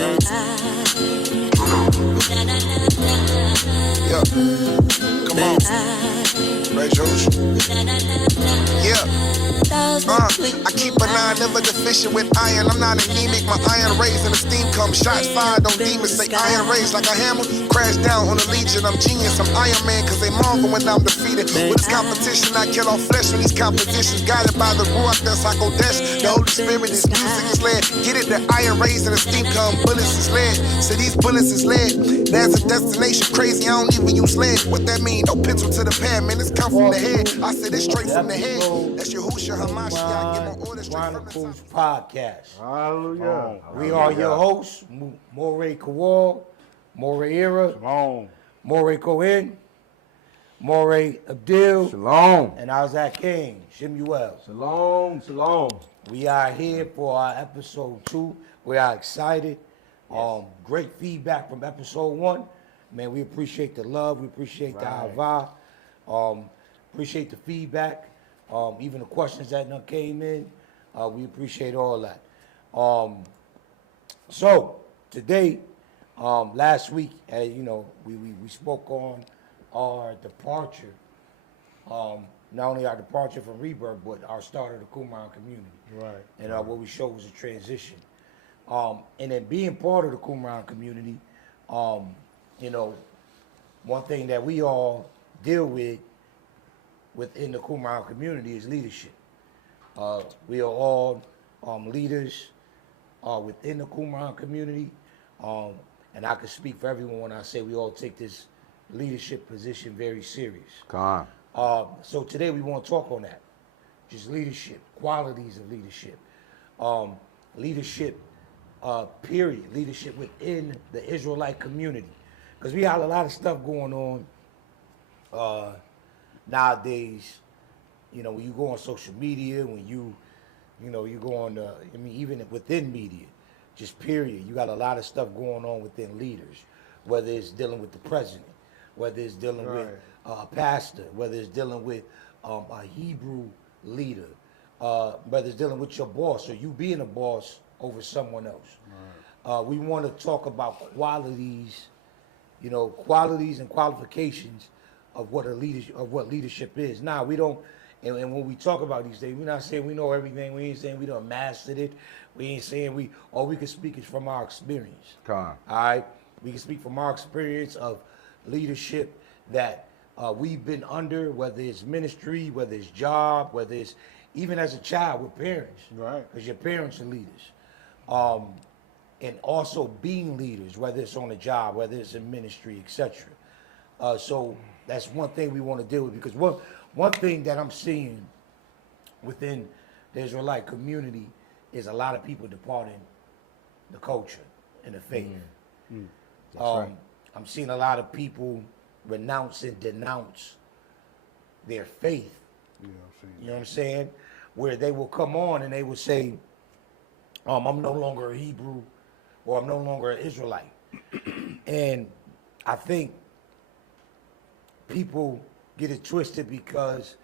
Yeah, come on. Raise yours. Yeah. I keep an eye, never deficient with iron. I'm not anemic, my iron raised and the steam comes. Shots fired, don't demons say iron raised like a hammer. Crash down on the legion, I'm genius, I'm Iron Man, cause they marvel when I'm defeated. With this competition, I kill all flesh when these compositions. Guided by the Ruach, that's Hakodesh. The Holy Spirit is music is led. Get it, the iron raised and the steam come. Bullets is lead, so these bullets is lead. There's a destination crazy, I don't even use lead. What that mean? No pencil to the pad, man, it's come from the head. I said it's straight from the head. That's your Husha Hamashiach. Chronicles Podcast. Hallelujah. We are your hosts, Moray Kowal, Moray Era, Moray Cohen, Moray Abdil, Shalom. and Isaac King, Shemuel. Shalom. Shalom. We are here for our episode 2. We are excited. Great feedback from episode 1. Man, we appreciate the love. We appreciate the ahava. Appreciate the feedback. Even the questions that came in. We appreciate all that. So today, last week, we spoke on our departure. Not only our departure from Rebirth, but our start of the Qumran community. Right. And what we showed was a transition. And then being part of the Qumran community, one thing that we all deal with within the Qumran community is leadership. We are all leaders within the Qumran community, and I can speak for everyone when I say we all take this leadership position very serious. So today we want to talk on that, just leadership, qualities of leadership, leadership, period, leadership within the Israelite community, because we have a lot of stuff going on nowadays. When you go on social media, when you go on, even within media, just period, you got a lot of stuff going on within leaders, whether it's dealing with the president, whether it's dealing with a pastor, whether it's dealing with a Hebrew leader, whether it's dealing with your boss or you being a boss over someone else. We want to talk about qualities, qualities and qualifications of what leadership is. Now, we don't. And when we talk about these things, we're not saying we know everything. We ain't saying we done mastered it. We ain't saying all we can speak is from our experience. All right? We can speak from our experience of leadership that we've been under, whether it's ministry, whether it's job, whether it's even as a child with parents. Right. Because your parents are leaders. And also being leaders, whether it's on a job, whether it's in ministry, etc. So that's one thing we want to deal with, because one thing that I'm seeing within the Israelite community is a lot of people departing the culture and the faith. That's right. I'm seeing a lot of people renounce and denounce their faith. You know what I'm saying? Where they will come on and they will say, I'm no longer a Hebrew, or I'm no longer an Israelite. And I think people get it twisted because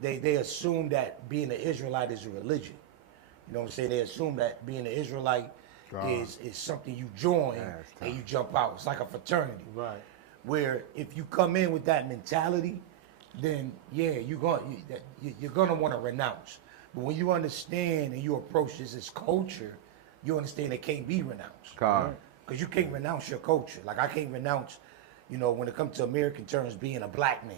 they assume that being an Israelite is a religion. You know what I'm saying? They assume that being an Israelite is something you join and you jump out. It's like a fraternity. Right. Where if you come in with that mentality, then you're gonna want to renounce. But when you understand and you approach this as culture, you understand it can't be renounced. Because you can't renounce your culture. Like I can't renounce, when it comes to American terms, being a black man.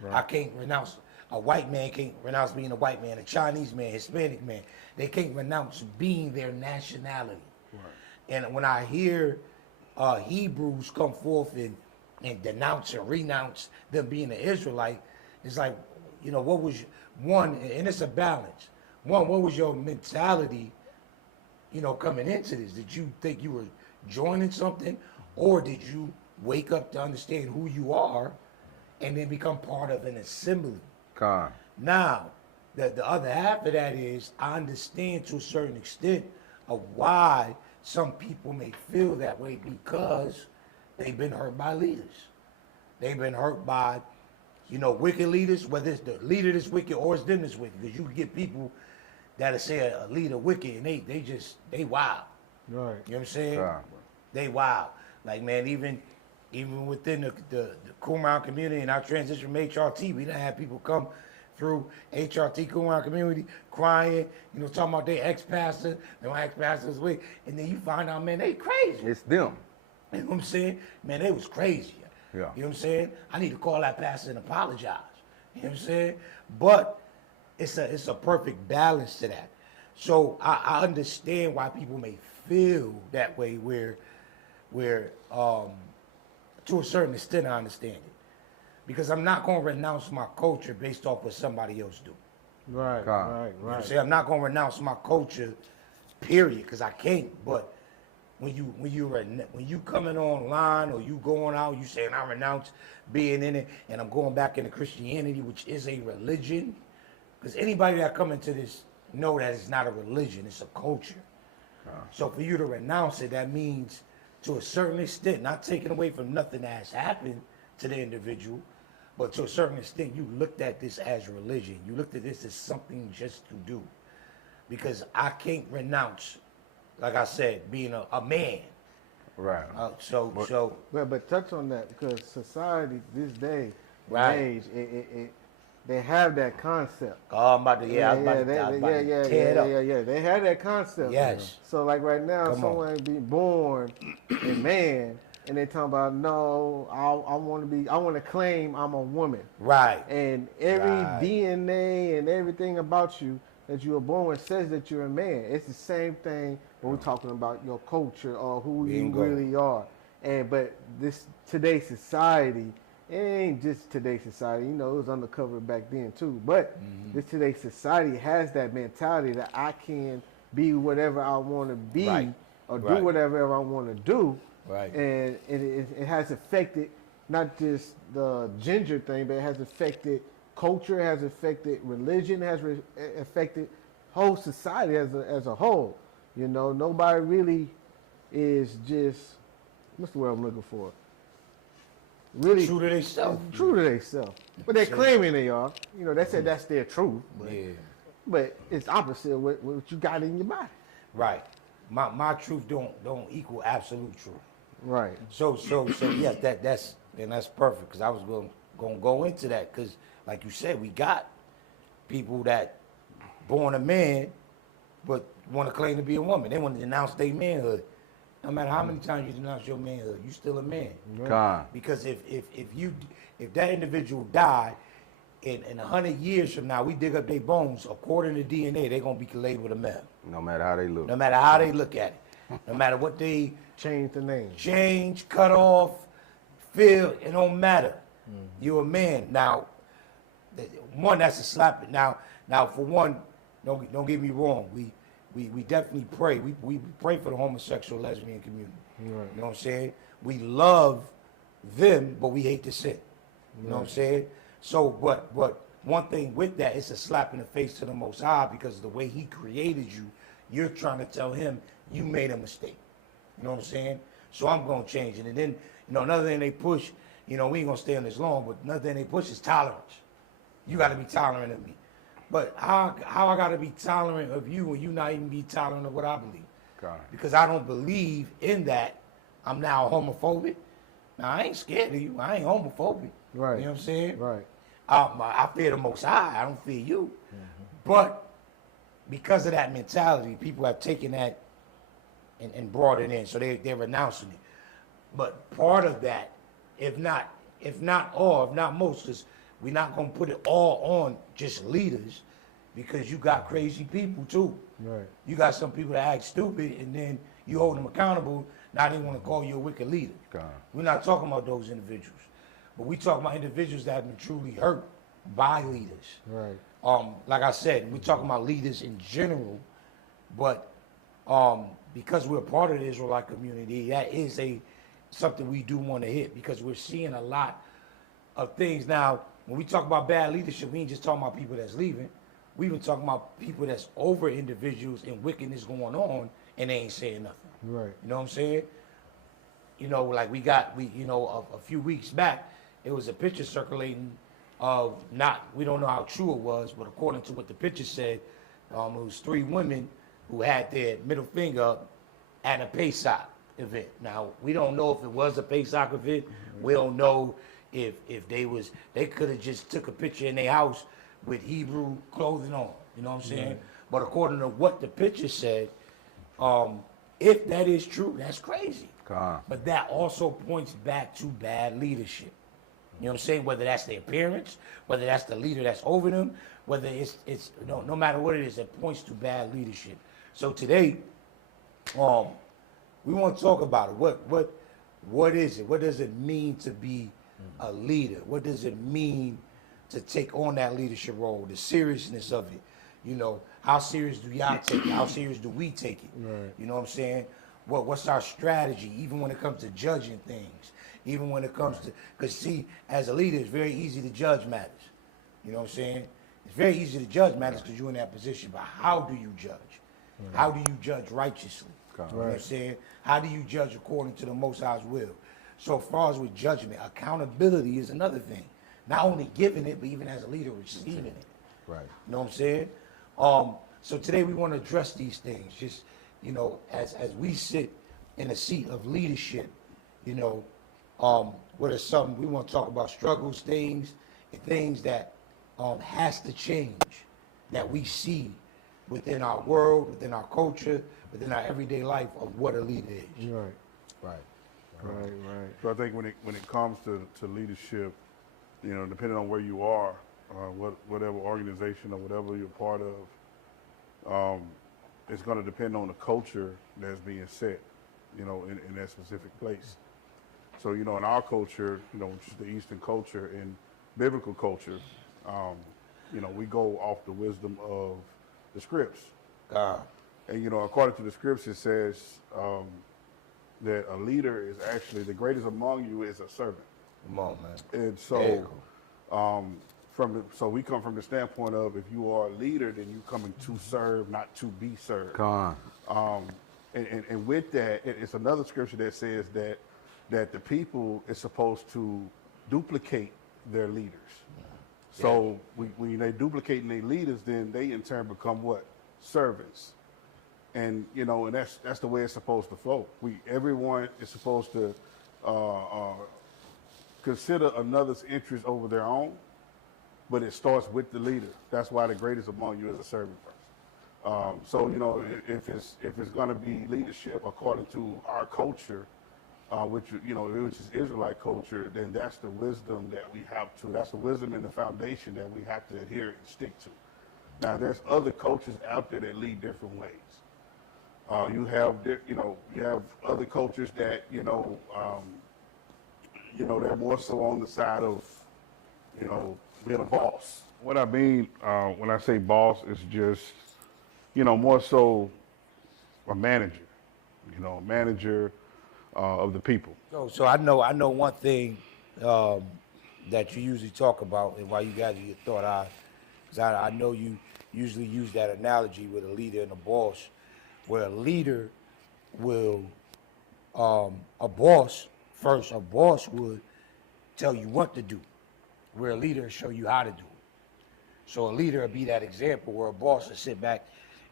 Right. I can't renounce, a white man can't renounce being a white man, a Chinese man, Hispanic man. They can't renounce being their nationality. Right. And when I hear Hebrews come forth and denounce and renounce them being an Israelite, it's like, what was one, and it's a balance. One, what was your mentality, coming into this? Did you think you were joining something, or did you wake up to understand who you are and then become part of an assembly? Now, the other half of that is I understand to a certain extent of why some people may feel that way, because they've been hurt by leaders. They've been hurt by, wicked leaders, whether it's the leader that's wicked or it's them that's wicked. Because you get people that'll say a leader wicked and they wild. You know what I'm saying? God. They wild. Like, man, even within the Qumran community and our transition from HRT, we done have people come through HRT Qumran community crying, talking about their ex-pastor, their ex-pastor's way, and then you find out, man, they crazy. It's them. You know what I'm saying? Man, they was crazy. Yeah. You know what I'm saying? I need to call that pastor and apologize. You know what I'm saying? But it's a perfect balance to that. So I understand why people may feel that way where to a certain extent I understand it. Because I'm not going to renounce my culture based off what somebody else do. Right, God. right, You know what I'm right. saying? I'm not going to renounce my culture, period, because I can't. But when you coming online or you going out, you saying I renounce being in it and I'm going back into Christianity, which is a religion. Because anybody that come into this know that it's not a religion, it's a culture. So for you to renounce it, that means to a certain extent, not taking away from nothing that has happened to the individual, but to a certain extent, you looked at this as religion. You looked at this as something just to do. Because I can't renounce, like I said, being a man. Right. But touch on that because society this day, Right. age, they have that concept. Oh, I'm about to, I was about to tear it up. Yeah. They have that concept. Yes. So like right now, Come on. someone be born a man, and they talking about no, I want to claim I'm a woman. Right. And every Right. DNA and everything about you that you were born with says that you're a man. It's the same thing when we're talking about your culture or who you Bingo. really are. But this today's society, it ain't just today's society. It was undercover back then too. But this today's society has that mentality that I can be whatever I want to be Right. or do Right. whatever I want to do. Right. And it has affected not just the gender thing, but it has affected culture, it has affected religion, it has affected whole society as a whole. Nobody really is just, what's the word I'm looking for? Really True to themselves. True to themselves. But they're claiming they are. They said that's their truth. But, Yeah. but it's opposite of what you got in your body. Right. My truth don't equal absolute truth. Right. So yes, that's perfect because I was going to go into that because like you said, we got people that born a man but want to claim to be a woman. They want to denounce their manhood. No matter how many times you denounce your manhood, you still a man. God. Because if that individual died, in 100 years from now, we dig up their bones, according to DNA, they're going to be labeled a male. No matter how they look. No matter how they look at it. No matter what they Change the name. change, cut off, feel, it don't matter. You're a man. Now, one, that's a slap. Now for one, don't get me wrong. We definitely pray. We pray for the homosexual, lesbian community. Right. You know what I'm saying? We love them, but we hate the sin. You know what I'm saying? So, but one thing with that, it's a slap in the face to the Most High because the way He created you, you're trying to tell Him you made a mistake. You know what I'm saying? So I'm going to change it. And then, another thing they push, we ain't going to stay on this long, but another thing they push is tolerance. You got to be tolerant of me. But how I got to be tolerant of you when you not even be tolerant of what I believe? God. Because I don't believe in that. I'm now homophobic. Now, I ain't scared of you. I ain't homophobic. Right. You know what I'm saying? Right. I fear the Most High. I don't fear you. But because of that mentality, people have taken that and brought it in. So they're renouncing it. But part of that, if not all, if not most, because we're not going to put it all on just leaders because you got crazy people too. Right. You got some people that act stupid and then you hold them accountable. Now they want to call you a wicked leader. God. We're not talking about those individuals. But we talking about individuals that have been truly hurt by leaders. Right. Like I said, we're talking about leaders in general, but because we're part of the Israelite community, that is something we do want to hit because we're seeing a lot of things. Now, when we talk about bad leadership, we ain't just talking about people that's leaving. We even talking about people that's over individuals and wickedness going on and they ain't saying nothing. Right. You know what I'm saying? Like a few weeks back, it was a picture circulating of we don't know how true it was, but according to what the picture said, it was 3 women who had their middle finger up at a Pesach event. Now, we don't know if it was a Pesach event. We don't know if they could have just took a picture in their house with Hebrew clothing on. You know what I'm saying? But according to what the picture said, if that is true, that's crazy. But that also points back to bad leadership. You know what I'm saying? Whether that's their parents, whether that's the leader that's over them, whether it's no matter what it is, it points to bad leadership. So today, we want to talk about it. What is it? What does it mean to be a leader? What does it mean to take on that leadership role? The seriousness of it. You know, how serious do y'all take it? How serious do we take it? Right. You know what I'm saying? What's our strategy, even when it comes to judging things, even when it comes to, because see, as a leader, it's very easy to judge matters. You know what I'm saying? It's very easy to judge matters because you're in that position, but how do you judge? How do you judge righteously? You know what I'm saying? How do you judge according to the Most High's will? So as far as with judgment, accountability is another thing. Not only giving it, but even as a leader, receiving it. Right. You know what I'm saying? So today we want to address these things. Just, you know, as we sit in a seat of leadership, you know, what are some, we want to talk about struggles, things, and things that has to change, that we see within our world, within our culture, within our everyday life of what a leader is. Right. Right. So I think when it comes to leadership, you know, depending on where you are, whatever organization or whatever you're part of, it's going to depend on the culture that's being set, you know, in that specific place. So, you know, in our culture, you know, which is the Eastern culture and biblical culture, you know, we go off the wisdom of the scripts. And, you know, according to the scripts, it says that a leader is actually, the greatest among you is a servant. Come on, man. And so, so we come from the standpoint of, if you are a leader, then you coming to serve, not to be served. And with that, it's another scripture that says that the people is supposed to duplicate their leaders. So when they duplicating their leaders, then they in turn become what? Servants. And you know, and that's the way it's supposed to flow. Everyone is supposed to consider another's interest over their own, but it starts with the leader. That's why the greatest among you is a servant first. So you know, if it's going to be leadership according to our culture, which is Israelite culture, then that's the wisdom that we have to. That's the wisdom and the foundation that we have to adhere and stick to. Now, there's other cultures out there that lead different ways. You have other cultures that they're more so on the side of being a boss. What I mean when I say boss is just more so a manager. A manager of the people. So I know one thing that you usually talk about, and why you guys get your thought out, because I know you usually use that analogy with a leader and a boss, where a leader will, a boss would tell you what to do, where a leader will show you how to do it. So a leader will be that example where a boss will sit back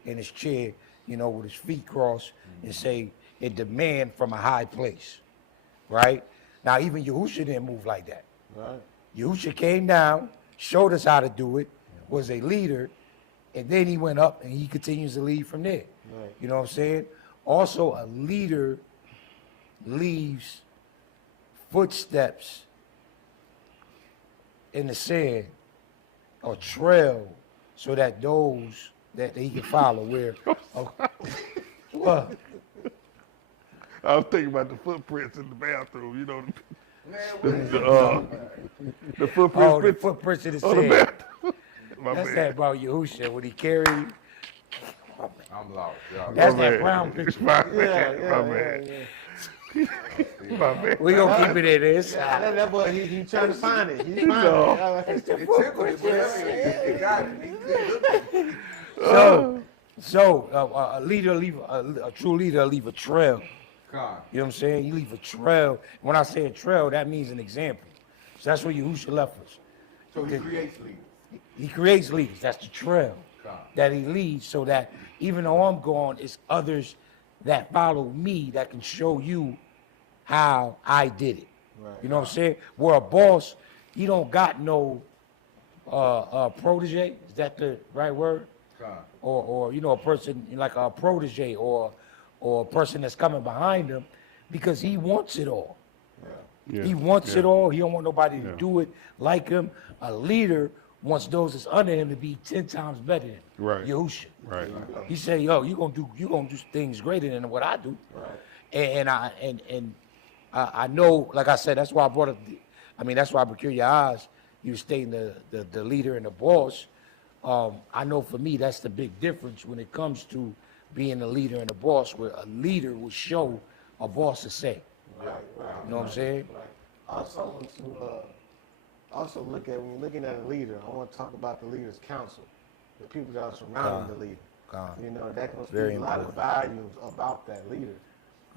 in his chair, with his feet crossed and say, and demand from a high place, right? Now, even Yahusha didn't move like that. Right. Yahusha came down, showed us how to do it, was a leader, and then he went up and he continues to lead from there. Right. You know what I'm saying? Also, a leader leaves footsteps in the sand or trail so that those that he can follow where. What? I was thinking about the footprints in the bathroom, the footprints. Oh, the footprints in the on the sand. bathroom. My That's bad. that about Yahusha when he carried you. I'm lost. Y'all. That's My that bad. brown picture. My bad. My bad. My bad. We gonna keep it in there. It's That boy, he trying to find it. He's know. finding it. the footprints in the sand. So a leader a true leader leave a trail. You know what I'm saying? You leave a trail. When I say a trail, that means an example. So that's what Yahusha left us. So he creates leaders. He creates leaders. That's the trail that he leads, so that even though I'm gone, it's others that follow me that can show you how I did it. Right. You know what I'm saying? Where a boss, he don't got no protege. Is that the right word? Or you know, a person like a protege or a person that's coming behind him, because he wants it all. Yeah. He wants it all. He don't want nobody to Yeah. do it like him. A leader wants those that's under him to be 10 times better than him. Right. Yahusha. Right. He said, "Yo, you gonna do things greater than what I do." Right. And I know, like I said, that's why I brought up. That's why I procure your eyes. You stating the leader and the boss. I know for me that's the big difference when it comes to being a leader and a boss, where a leader will show a boss to say. Right. You know what I'm saying? Also, also look at when you're looking at a leader, I want to talk about the leader's council, the people that are surrounding the leader. You know, that can Very speak a lot of important. values about that leader.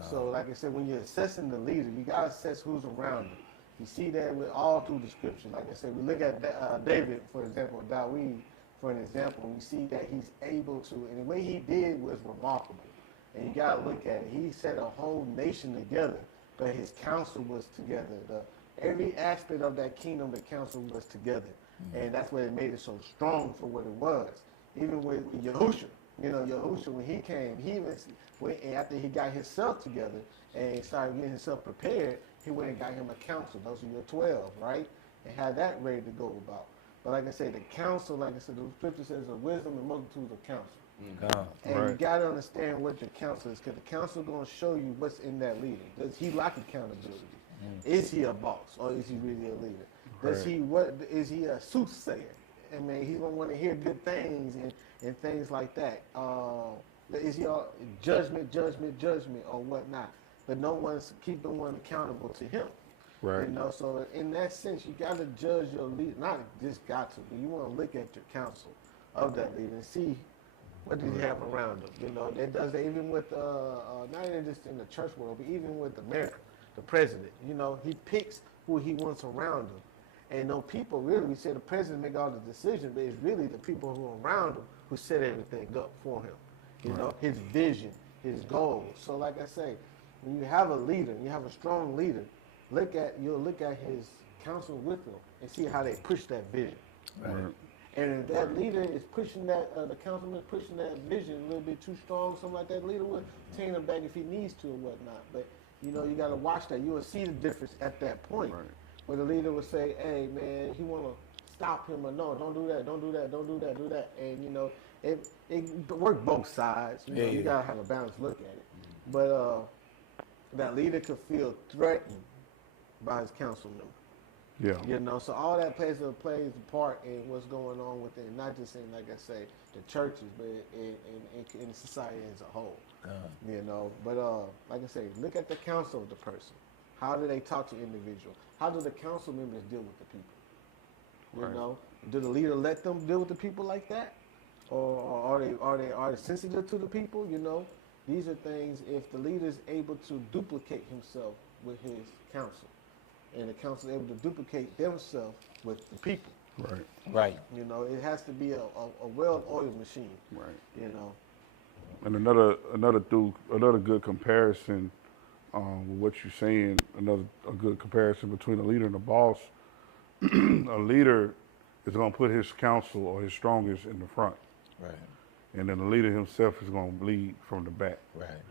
So, like I said, when you're assessing the leader, you gotta assess who's around him. You see that with all through the scripture. Like I said, we look at David, for example, Dawid, for an example, and we see that he's able to, and the way he did was remarkable. And you gotta look at it. He set a whole nation together, but his council was together. Every aspect of that kingdom, the council was together. And that's what it made it so strong for what it was. Even with Yahusha, you know, Yahusha, when he came, after he got himself together and started getting himself prepared, he went and got him a council. Those are your 12, right? And had that ready to go about. But like I said, the council, like I said, the scripture says, of wisdom and multitudes of counsel. And you Right. got to understand what your counsel is, because the counsel going to show you what's in that leader. Does he like accountability? Is he a boss, or is he really a leader? Does is he a soothsayer? I mean, he's going to want to hear good things and things like that. Is he all judgment, or whatnot? But keep no one accountable to him. Right. You know, so in that sense, you got to judge your leader. Not just got to, but you want to look at your counsel of that leader and see what does he have around him. You know, that does that even with not even just in the church world, but even with America, the president. You know, he picks who he wants around him. And no people really, we say the president make all the decisions, but it's really the people who are around him who set everything up for him. You know, his vision, his goals. So like I say, when you have a leader, you have a strong leader, you'll look at his counsel with them and see how they push that vision. Right. And if that leader is pushing that, the councilman is pushing that vision a little bit too strong, something like that, leader will take him back if he needs to or whatnot. But you know, you got to watch that. You will see the difference at that point. Right. Where the leader will say, "Hey, man, he want to stop him or no, don't do that, don't do that, don't do that, do that." And you know, it works both sides. You know, you gotta have a balanced look at it. But that leader could feel threatened by his council member. Yeah. You know, so all that plays a part in what's going on with it, not just in, like I say, the churches, but in society as a whole. You know, but like I say, look at the counsel of the person. How do they talk to individuals? How do the council members deal with the people? You Right. know, do the leader let them deal with the people like that, or are they sensitive to the people? You know, these are things. If the leader is able to duplicate himself with his council, and the council is able to duplicate themselves with the people, Right. Right. you know, it has to be a well-oiled machine. Right. You know. And another good comparison with what you're saying, a good comparison between a leader and a boss. A leader is going to put his counsel or his strongest in the front, Right. and then the leader himself is going to lead from the back. Right.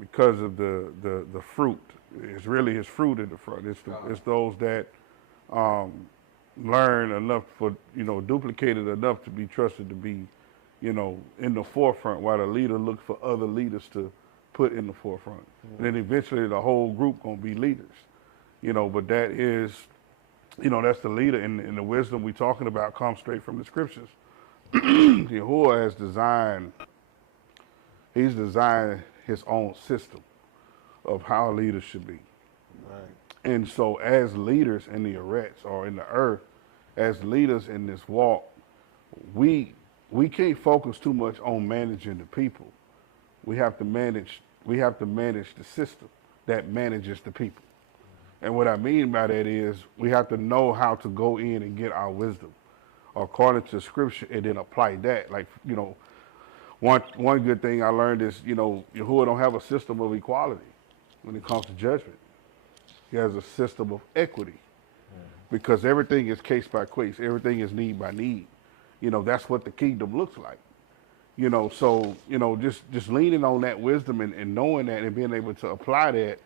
Because of the fruit. It's really his fruit in the front. It's those that learn enough duplicated enough to be trusted to be, in the forefront, while the leader looks for other leaders to put in the forefront. And then eventually the whole group gonna be leaders. But that is, that's the leader, and the wisdom we talking about comes straight from the scriptures. Yahuwah has designed his own system of how leaders should be. Right. And so as leaders in the arets or in the earth, as leaders in this walk, we can't focus too much on managing the people. We have to manage the system that manages the people. And what I mean by that is we have to know how to go in and get our wisdom according to scripture and then apply that. Like, one good thing I learned is, Yahuwah don't have a system of equality when it comes to judgment. He has a system of equity because everything is case by case, everything is need by need. That's what the kingdom looks like. So just leaning on that wisdom and knowing that and being able to apply that,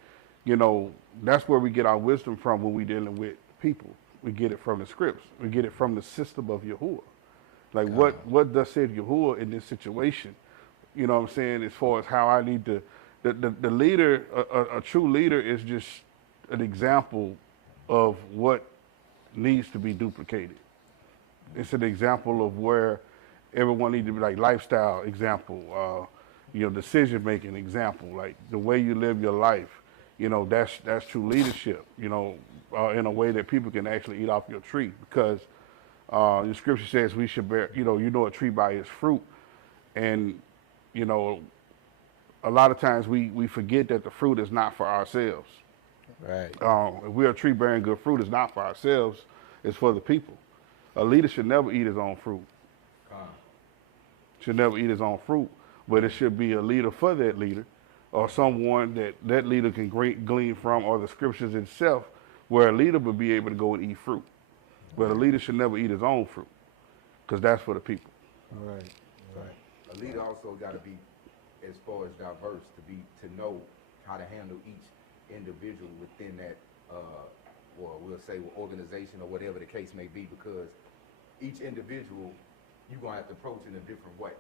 that's where we get our wisdom from when we're dealing with people. We get it from the scripts. We get it from the system of Yahuwah. Like what does said Yahuwah in this situation? You know what I'm saying? As far as how I need to, the leader, a true leader is just an example of what needs to be duplicated. It's an example of where everyone needs to be, like lifestyle example, decision making example, like the way you live your life. That's true leadership. In a way that people can actually eat off your tree, because the scripture says we should bear. You know a tree by its fruit, and a lot of times we forget that the fruit is not for ourselves. Right. If we're a tree bearing good fruit, it's not for ourselves, it's for the people. A leader should never eat his own fruit. Should never eat his own fruit, but it should be a leader for that leader, or someone that leader can glean from, or the scriptures itself, where a leader would be able to go and eat fruit. But a leader should never eat his own fruit, because that's for the people. Right. A leader also got to be, as far as diverse, to know how to handle each individual within that, or we'll say organization or whatever the case may be, because each individual you're gonna have to approach in a different way.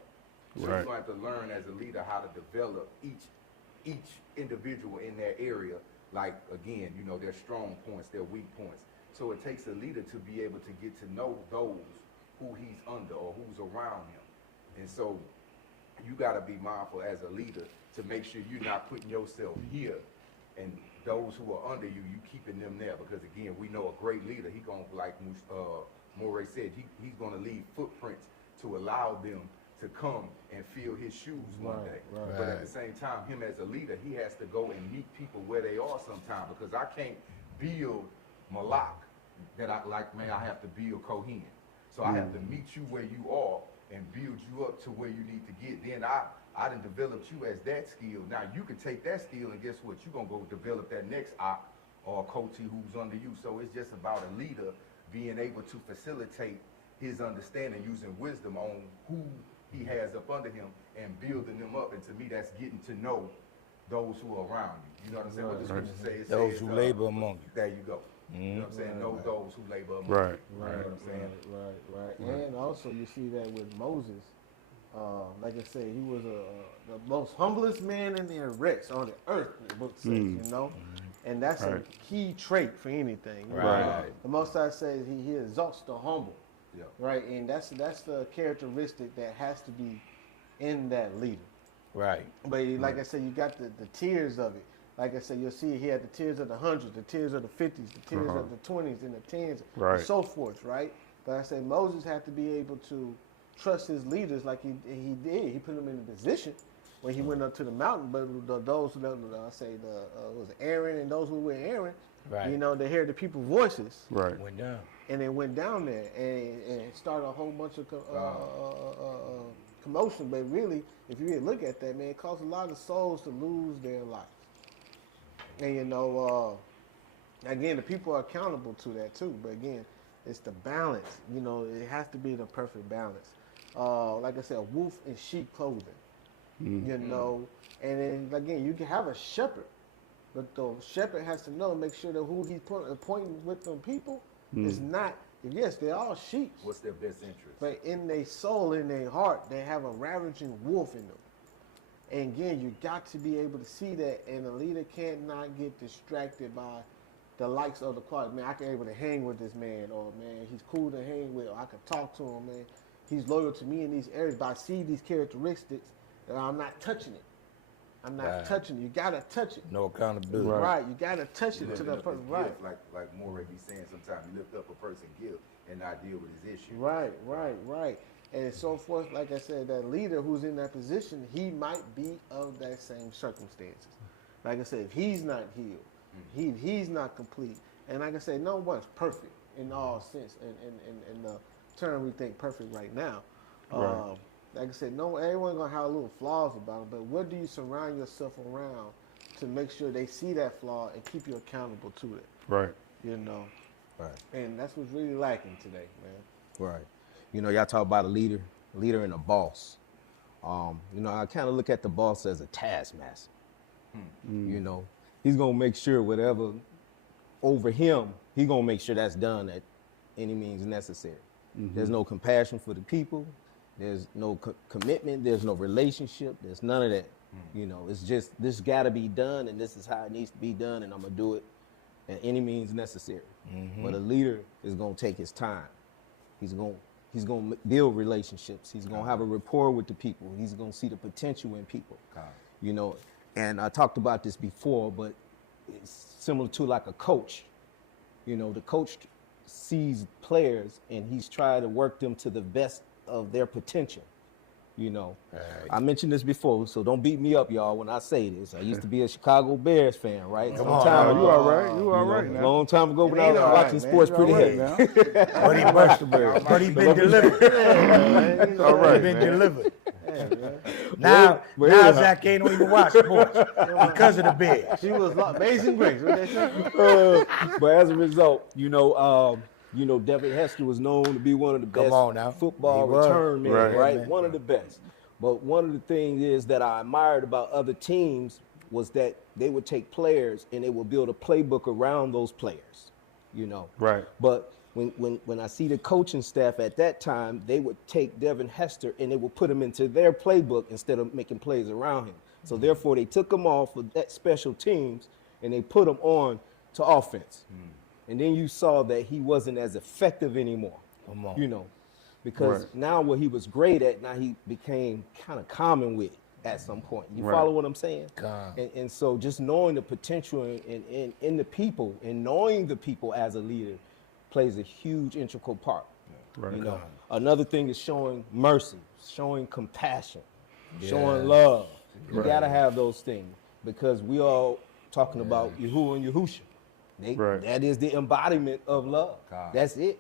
So Right. you're gonna have to learn as a leader how to develop each individual in that area. Like again, their strong points, their weak points. So it takes a leader to be able to get to know those who he's under or who's around him. And so you got to be mindful as a leader to make sure you're not putting yourself here and those who are under you, you keeping them there. Because again, we know a great leader, he gonna, like Moray said, he's gonna leave footprints to allow them to come and fill his shoes one day. Right. But at the same time, him as a leader, he has to go and meet people where they are sometimes, because I can't build Malak that I have to build Kohen. So I have to meet you where you are and build you up to where you need to get. Then I done developed you as that skill. Now you can take that skill and guess what? You're gonna go develop that next op or coachee who's under you. So it's just about a leader being able to facilitate his understanding using wisdom on who he has up under him and building them up. And to me, that's getting to know those who are around you. You know what I'm saying? What the scripture says. Those who labor among you. There you go. You know what I'm saying? Know those who labor among Right. you. You know what I'm saying? Right. And also you see that with Moses. Like I said, he was the most humblest man in the earth, on the earth, the book says, And that's a key trait for anything. Right. The Most High says he exalts the humble. Yeah. Right. And that's the characteristic that has to be in that leader. Right. But like I said, you got the tiers of it. Like I said, you'll see he had the tiers of the hundreds, the tiers of the 50s, the tiers of the 20s, and the 10s, and so forth, right? But I say Moses had to be able to trust his leaders like he did. He put them in a position when he went up to the mountain. But those who was Aaron and those who were Aaron, Right. they heard the people's voices. Right. Went down. And they went down there and started a whole bunch of commotion. But really, if you really look at that, man, it caused a lot of souls to lose their lives. And again, the people are accountable to that too. But again, it's the balance. It has to be the perfect balance. Like I said, a wolf in sheep clothing. And then again, you can have a shepherd, but the shepherd has to make sure that who he's appointing with them people is not. Yes, they're all sheep. What's their best interest? But in their soul, in their heart, they have a ravaging wolf in them. And again, you got to be able to see that, and the leader cannot get distracted by the likes of the quality. Man, I can able to hang with this man, or man, he's cool to hang with, or I can talk to him, man. He's loyal to me in these areas, but I see these characteristics that I'm not touching it. I'm not touching it. You gotta touch it. No accountability. Right. You gotta touch it to that person. Right. Like Moray be saying, sometimes you lift up a person's gift and not deal with his issue. Right. And so forth, like I said, that leader who's in that position, he might be of that same circumstances. Like I said, if he's not healed, he's not complete. And like I said, no one's perfect in all sense, in the term we think perfect right now. Right. like I said, no, everyone gonna have little flaws about it, but what do you surround yourself around to make sure they see that flaw and keep you accountable to it? Right. You know, Right. and that's what's really lacking today, man. Right. You know, y'all talk about a leader and a boss. You know, I kind of look at the boss as a taskmaster. You know, he's gonna make sure whatever over him, he's gonna make sure that's done at any means necessary. There's no compassion for the people. There's no commitment. There's no relationship. There's none of that. You know, it's just this got to be done, and this is how it needs to be done, and I'm gonna do it at any means necessary. But a leader is gonna take his time. He's gonna build relationships. He's gonna have a rapport with the people. He's gonna see the potential in people. You know, and I talked about this before, but it's similar to like a coach. You know, the coach sees players and he's trying to work them to the best of their potential. You know, I mentioned this before, so don't beat me up, y'all, when I say this. I used to be a Chicago Bears fan, right? Come Some on, time now. ago. You all right? You all You right know, now. long time ago when I was ain't all right, watching man. sports You pretty all heavy. But he been delivered. All He right, been man. delivered. Now Zach ain't don't even watch sports because of the Bears. She was amazing grace. What they say? But as a result, you know, Devin Hester was known to be one of the best on now. football He was. return men, Right. right? Yeah, man. One of the best. But one of the things is that I admired about other teams was that they would take players and they would build a playbook around those players, you know. Right. But when I see the coaching staff at that time, they would take Devin Hester and they would put him into their playbook instead of making plays around him. So therefore, they took him off of that special teams and they put him on to offense. And then you saw that he wasn't as effective anymore. Come on. You know, because Right. now what he was great at, now he became kind of common with it at some point. You Right. follow what I'm saying? Calm. And so just knowing the potential in the people and knowing the people as a leader plays a huge integral part. Right. You know, another thing is showing mercy, showing compassion, showing love. You gotta have those things because we all talking about Yahuwah and Yahusha. Right. That is the embodiment of love. God. That's it.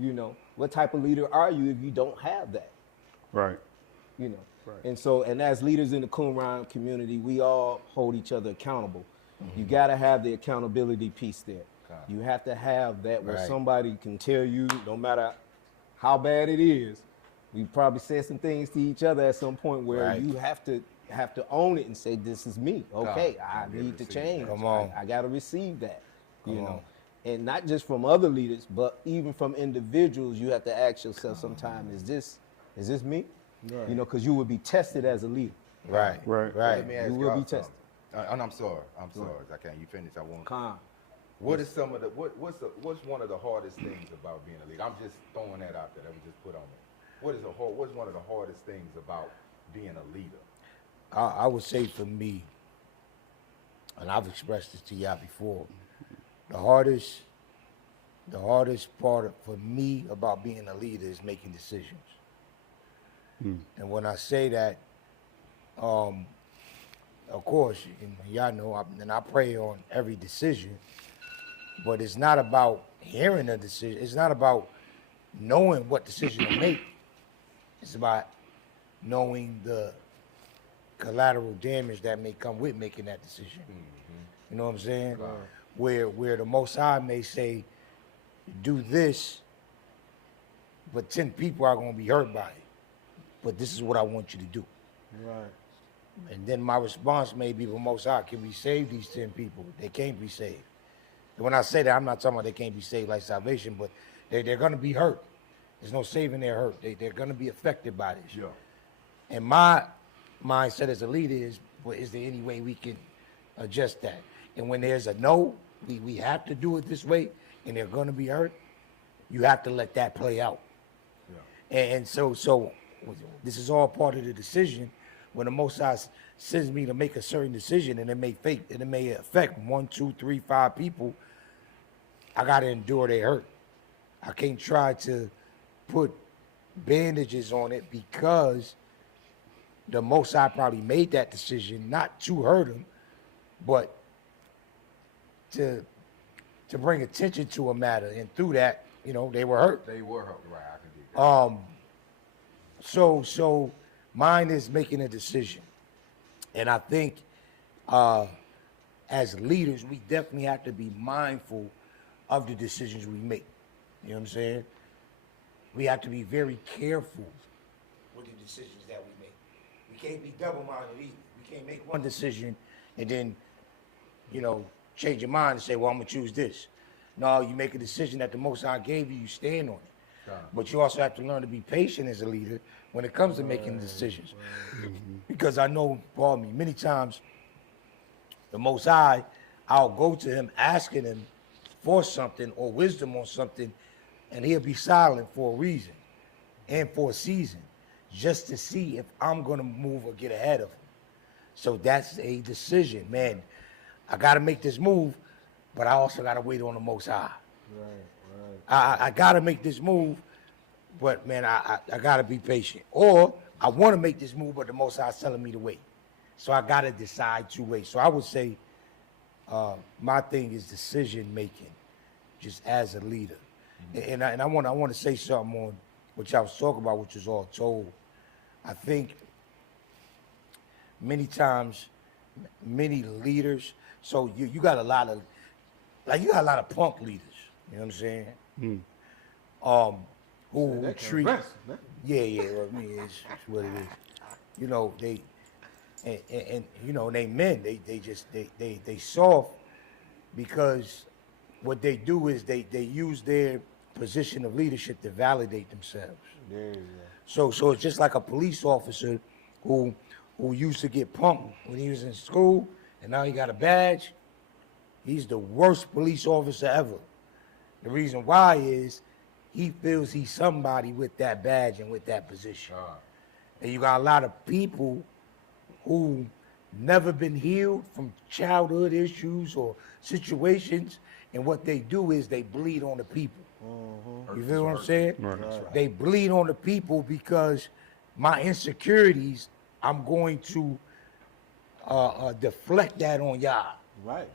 You know, what type of leader are you if you don't have that? Right. You know, Right. and as leaders in the Qumran community, we all hold each other accountable. You got to have the accountability piece there. You have to have that where Right. somebody can tell you, no matter how bad it is, we probably said some things to each other at some point where Right. you have to own it and say, this is me. Okay, God, I you need to receive change. that. Come on. I got to receive that. You Come know, on. and not just from other leaders, but even from individuals, you have to ask yourself sometimes, is this me? Right. You know, because you will be tested as a leader. Right. Right. Let me Right. ask You will y'all be tested. something. And I'm sorry. I can't. You finish. I won't. Calm. What is some of the what's one of the hardest things about being a leader? I'm just throwing that out there. That we just put on there. What's one of the hardest things about being a leader? I would say for me, and I've expressed this to y'all before, the hardest part for me about being a leader is making decisions. And when I say that, of course, y'all know, I pray on every decision, but it's not about hearing a decision. It's not about knowing what decision to make. It's about knowing the collateral damage that may come with making that decision. You know what I'm saying? Where the Most High may say, do this, but 10 people are going to be hurt by it. But this is what I want you to do. Right. And then my response may be, well, Most High, can we save these 10 people? They can't be saved. And when I say that, I'm not talking about they can't be saved like salvation, but they're going to be hurt. There's no saving their hurt. They're going to be affected by this. Yeah. And my mindset as a leader is, well, is there any way we can adjust that? And when there's a no, we have to do it this way, and they're going to be hurt, you have to let that play out. Yeah. And so this is all part of the decision. When the Most High sends me to make a certain decision, and it may affect 1, 2, 3, 5 people, I gotta endure their hurt. I can't try to put bandages on it because the Most High probably made that decision not to hurt them, but to bring attention to a matter, and through that, they were hurt. They were hurt. Right. I can get that. So mine is making a decision. And I think as leaders, we definitely have to be mindful of the decisions we make. You know what I'm saying? We have to be very careful with the decisions that we make. We can't be double-minded either. We can't make one decision and then, change your mind and say, well, I'm gonna choose this. No, you make a decision that the Most High gave you, you stand on it. But you also have to learn to be patient as a leader when it comes to making decisions. Because I know, pardon me, many times the Most High, I'll go to him asking him for something or wisdom on something, and he'll be silent for a reason and for a season, just to see if I'm gonna move or get ahead of him. So that's a decision, man. I gotta make this move, but I also gotta wait on the Most High. I gotta make this move, but man, I gotta be patient. Or I wanna make this move, but the Most High is telling me to wait. So I gotta decide to wait. So I would say my thing is decision making, just as a leader. And I want to say something on which I was talking about, which was all told. I think many times, many leaders. So you got a lot of punk leaders. You know what I'm saying? Who treat well, I mean, it's what it is. They and they men. They soft because what they do is they use their position of leadership to validate themselves. There you go. So it's just like a police officer who used to get punked when he was in school, and now he got a badge. He's the worst police officer ever. The reason why is he feels he's somebody with that badge and with that position. And you got a lot of people who never been healed from childhood issues or situations, and what they do is they bleed on the people. You feel what I'm saying? Right. They bleed on the people because my insecurities, I'm going to deflect that on y'all. Right.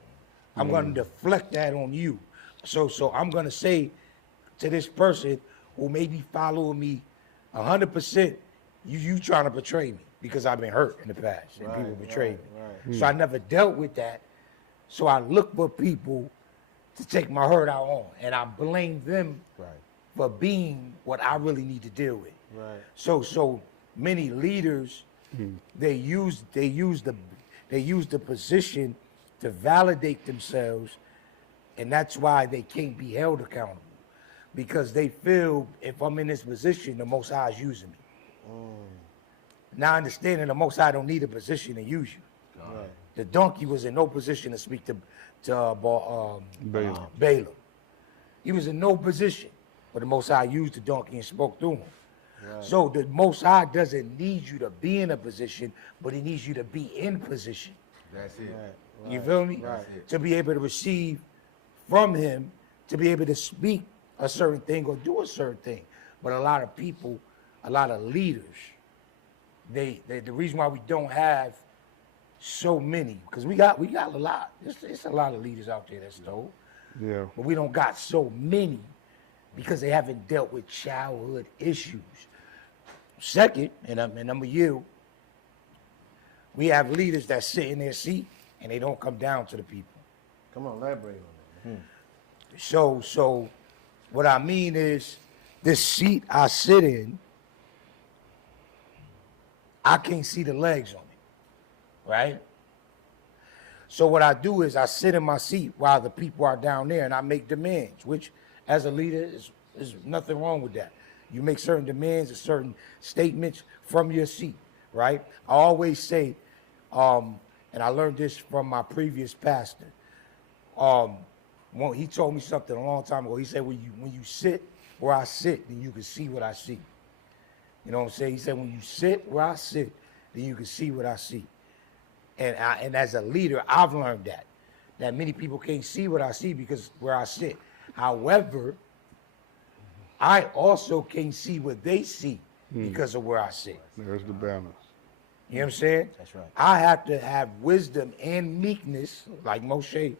I'm going to deflect that on you. So I'm going to say to this person who may be following me 100%, you trying to betray me because I've been hurt in the past and people betrayed me. So I never dealt with that. So I look for people to take my hurt out on, and I blame them for being what I really need to deal with. Right. So many leaders, they use the position to validate themselves, and that's why they can't be held accountable, because they feel if I'm in this position, the Most High is using me. Now understanding the Most High don't need a position to use you. Right. The donkey was in no position to speak to Balaam. He was in no position, but the Most High used the donkey and spoke through him. Right. So the Most High doesn't need you to be in a position, but he needs you to be in position. That's it. Right. You feel me? Right. To be able to receive from him, to be able to speak a certain thing or do a certain thing. But a lot of people, a lot of leaders, the reason why we don't have so many, because we got a lot. It's a lot of leaders out there that's dope. Yeah. But we don't got so many because they haven't dealt with childhood issues. Second, and I'm with you, we have leaders that sit in their seat and they don't come down to the people. Come on, elaborate on that. So what I mean is, this seat I sit in, I can't see the legs on it, right? So what I do is I sit in my seat while the people are down there, and I make demands, which as a leader is nothing wrong with that. You make certain demands and certain statements from your seat, right? I always say, and I learned this from my previous pastor. He told me something a long time ago. He said, when you sit where I sit, then you can see what I see. You know what I'm saying? He said, when you sit where I sit, then you can see what I see. And as a leader, I've learned that many people can't see what I see because where I sit. However, I also can't see what they see because of where I sit. There's the balance. You know what I'm saying? That's right. I have to have wisdom and meekness, like Moshe,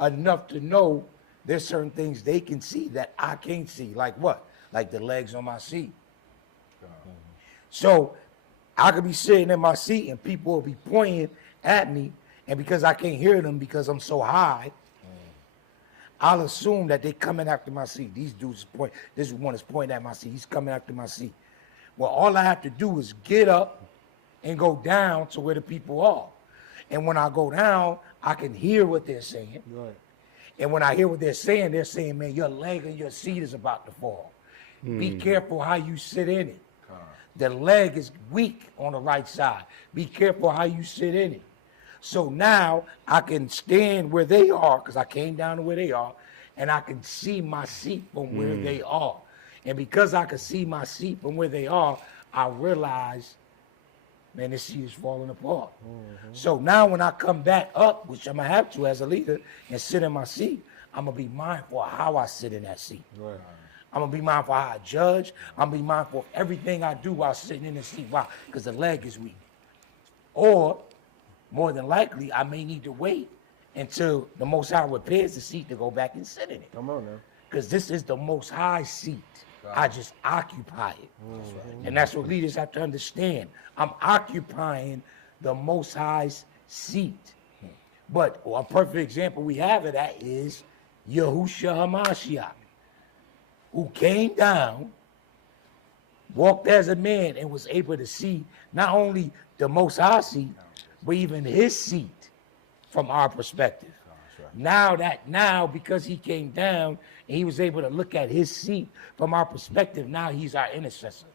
enough to know there's certain things they can see that I can't see. Like what? Like the legs on my seat. So I could be sitting in my seat and people will be pointing at me, and because I can't hear them because I'm so high, I'll assume that they coming after my seat. These dudes point. This one is pointing at my seat. He's coming after my seat. Well, all I have to do is get up and go down to where the people are. And when I go down, I can hear what they're saying. Right. And when I hear what they're saying, man, your leg and your seat is about to fall. Be careful how you sit in it. The leg is weak on the right side. Be careful how you sit in it. So now I can stand where they are, because I came down to where they are, and I can see my seat from where they are. And because I can see my seat from where they are, I realize, man, this seat is falling apart. So now when I come back up, which I'm going to have to as a leader, and sit in my seat, I'm going to be mindful of how I sit in that seat. Right. I'm going to be mindful of how I judge. I'm going to be mindful of everything I do while sitting in the seat. Why? Because the leg is weak. Or, more than likely, I may need to wait until the Most High repairs the seat to go back and sit in it. Come on now. Because this is the Most High seat. I just occupy it. And that's what leaders have to understand. I'm occupying the Most High's seat. But a perfect example we have of that is Yahushua HaMashiach, who came down, walked as a man, and was able to see not only the Most High seat, but even his seat from our perspective. Now, because he came down and he was able to look at his seat from our perspective, now he's our intercessor.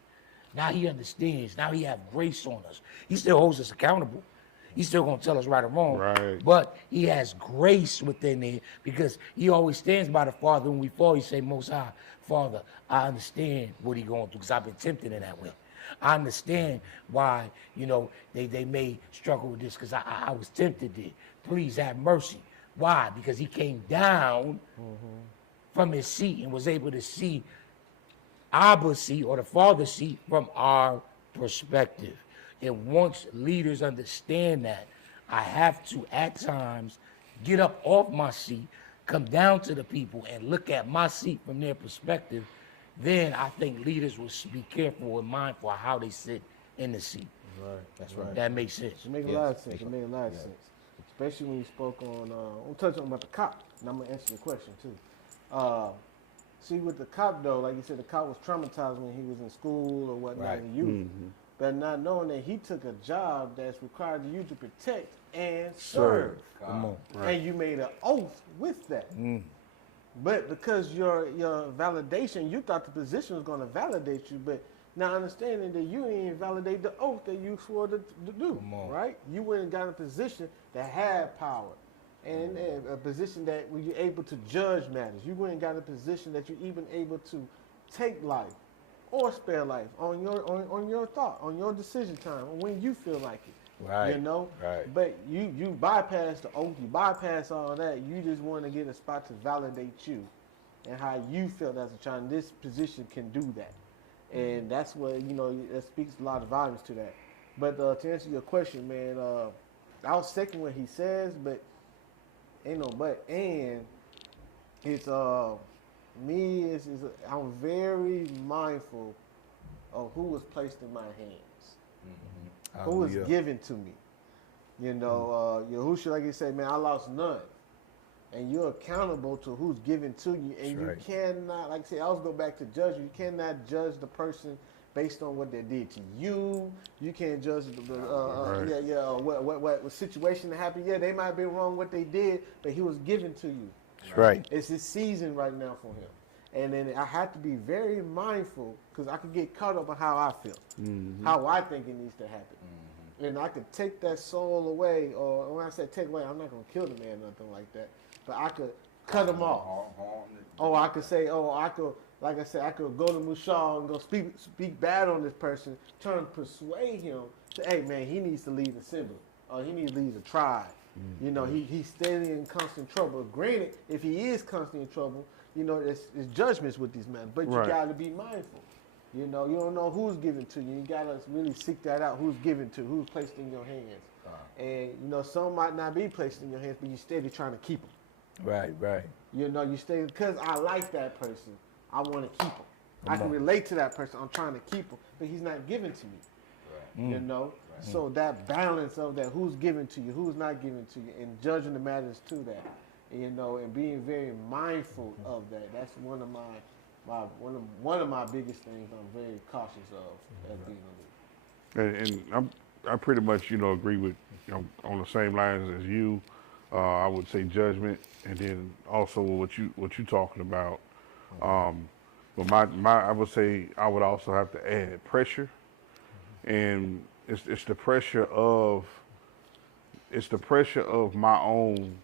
Now he understands. Now he has grace on us. He still holds us accountable. He's still going to tell us right or wrong. Right. But he has grace within there because he always stands by the Father. When we fall, he say, Most High, Father, I understand what he's going through because I've been tempted in that way. I understand why, they may struggle with this because I was tempted there. Please have mercy. Why? Because he came down from his seat and was able to see Abba's seat or the Father's seat from our perspective. And once leaders understand that, I have to, at times, get up off my seat, come down to the people, and look at my seat from their perspective. Then I think leaders will be careful and mindful of how they sit in the seat. Right. That's right. That makes sense. It makes a lot of sense. It made a lot of sense. Especially when you spoke on, we'll touch on about the cop, and I'm going to answer your question too. See, with the cop though, like you said, the cop was traumatized when he was in school or whatnot Right. in youth. But not knowing that he took a job that's required you to protect and serve. Come on. And you made an oath with that. But because your validation, you thought the position was going to validate you, but now understanding that you didn't even validate the oath that you swore to do, Come on. right? You went and got a position that had power and a position that where you're able to judge matters. You went and got a position that you're even able to take life or spare life on your thought, on your decision time, when you feel like it. Right. Right. But you bypass the oath, you bypass all that. You just want to get a spot to validate you and how you feel as a child. This position can do that. And that's what, that speaks a lot of volumes to that. But to answer your question, man, I was second what he says, but ain't no but. And it's me I'm very mindful of who was placed in my hands, who was given to me. Yahushua, like you said, man, I lost none. And you're accountable to who's given to you. And you cannot, like I said, I always go back to judging. You cannot judge the person based on what they did to you. You can't judge what situation that happened. Yeah, they might have been wrong what they did, but he was given to you. That's right. It's his season right now for him. And then I have to be very mindful because I could get caught up on how I feel, how I think it needs to happen. And I could take that soul away, or when I say take away, I'm not going to kill the man or nothing like that. But I could cut him off. Or I could say, like I said, I could go to Mushal and go speak bad on this person, trying to persuade him to, hey man, he needs to leave the assembly, or he needs to leave the tribe. He's steady in constant trouble. Granted, if he is constantly in trouble, it's judgments with these men. But you got to be mindful. You don't know who's given to you. You got to really seek that out. Who's given to, who's placed in your hands. And some might not be placed in your hands, but you're steady trying to keep them. Right. You stay because I like that person. I want to keep him. I can relate to that person. I'm trying to keep him, but he's not given to me. You know, so that balance of that, who's giving to you, who's not giving to you, and judging the matters to that, you know, and being very mindful of that. That's one of one of my biggest things I'm very cautious of as being a leader. And I pretty much, agree with, on the same lines as you. I would say judgment, and then also what you talking about. But I would say I would also have to add pressure, and it's the pressure of my own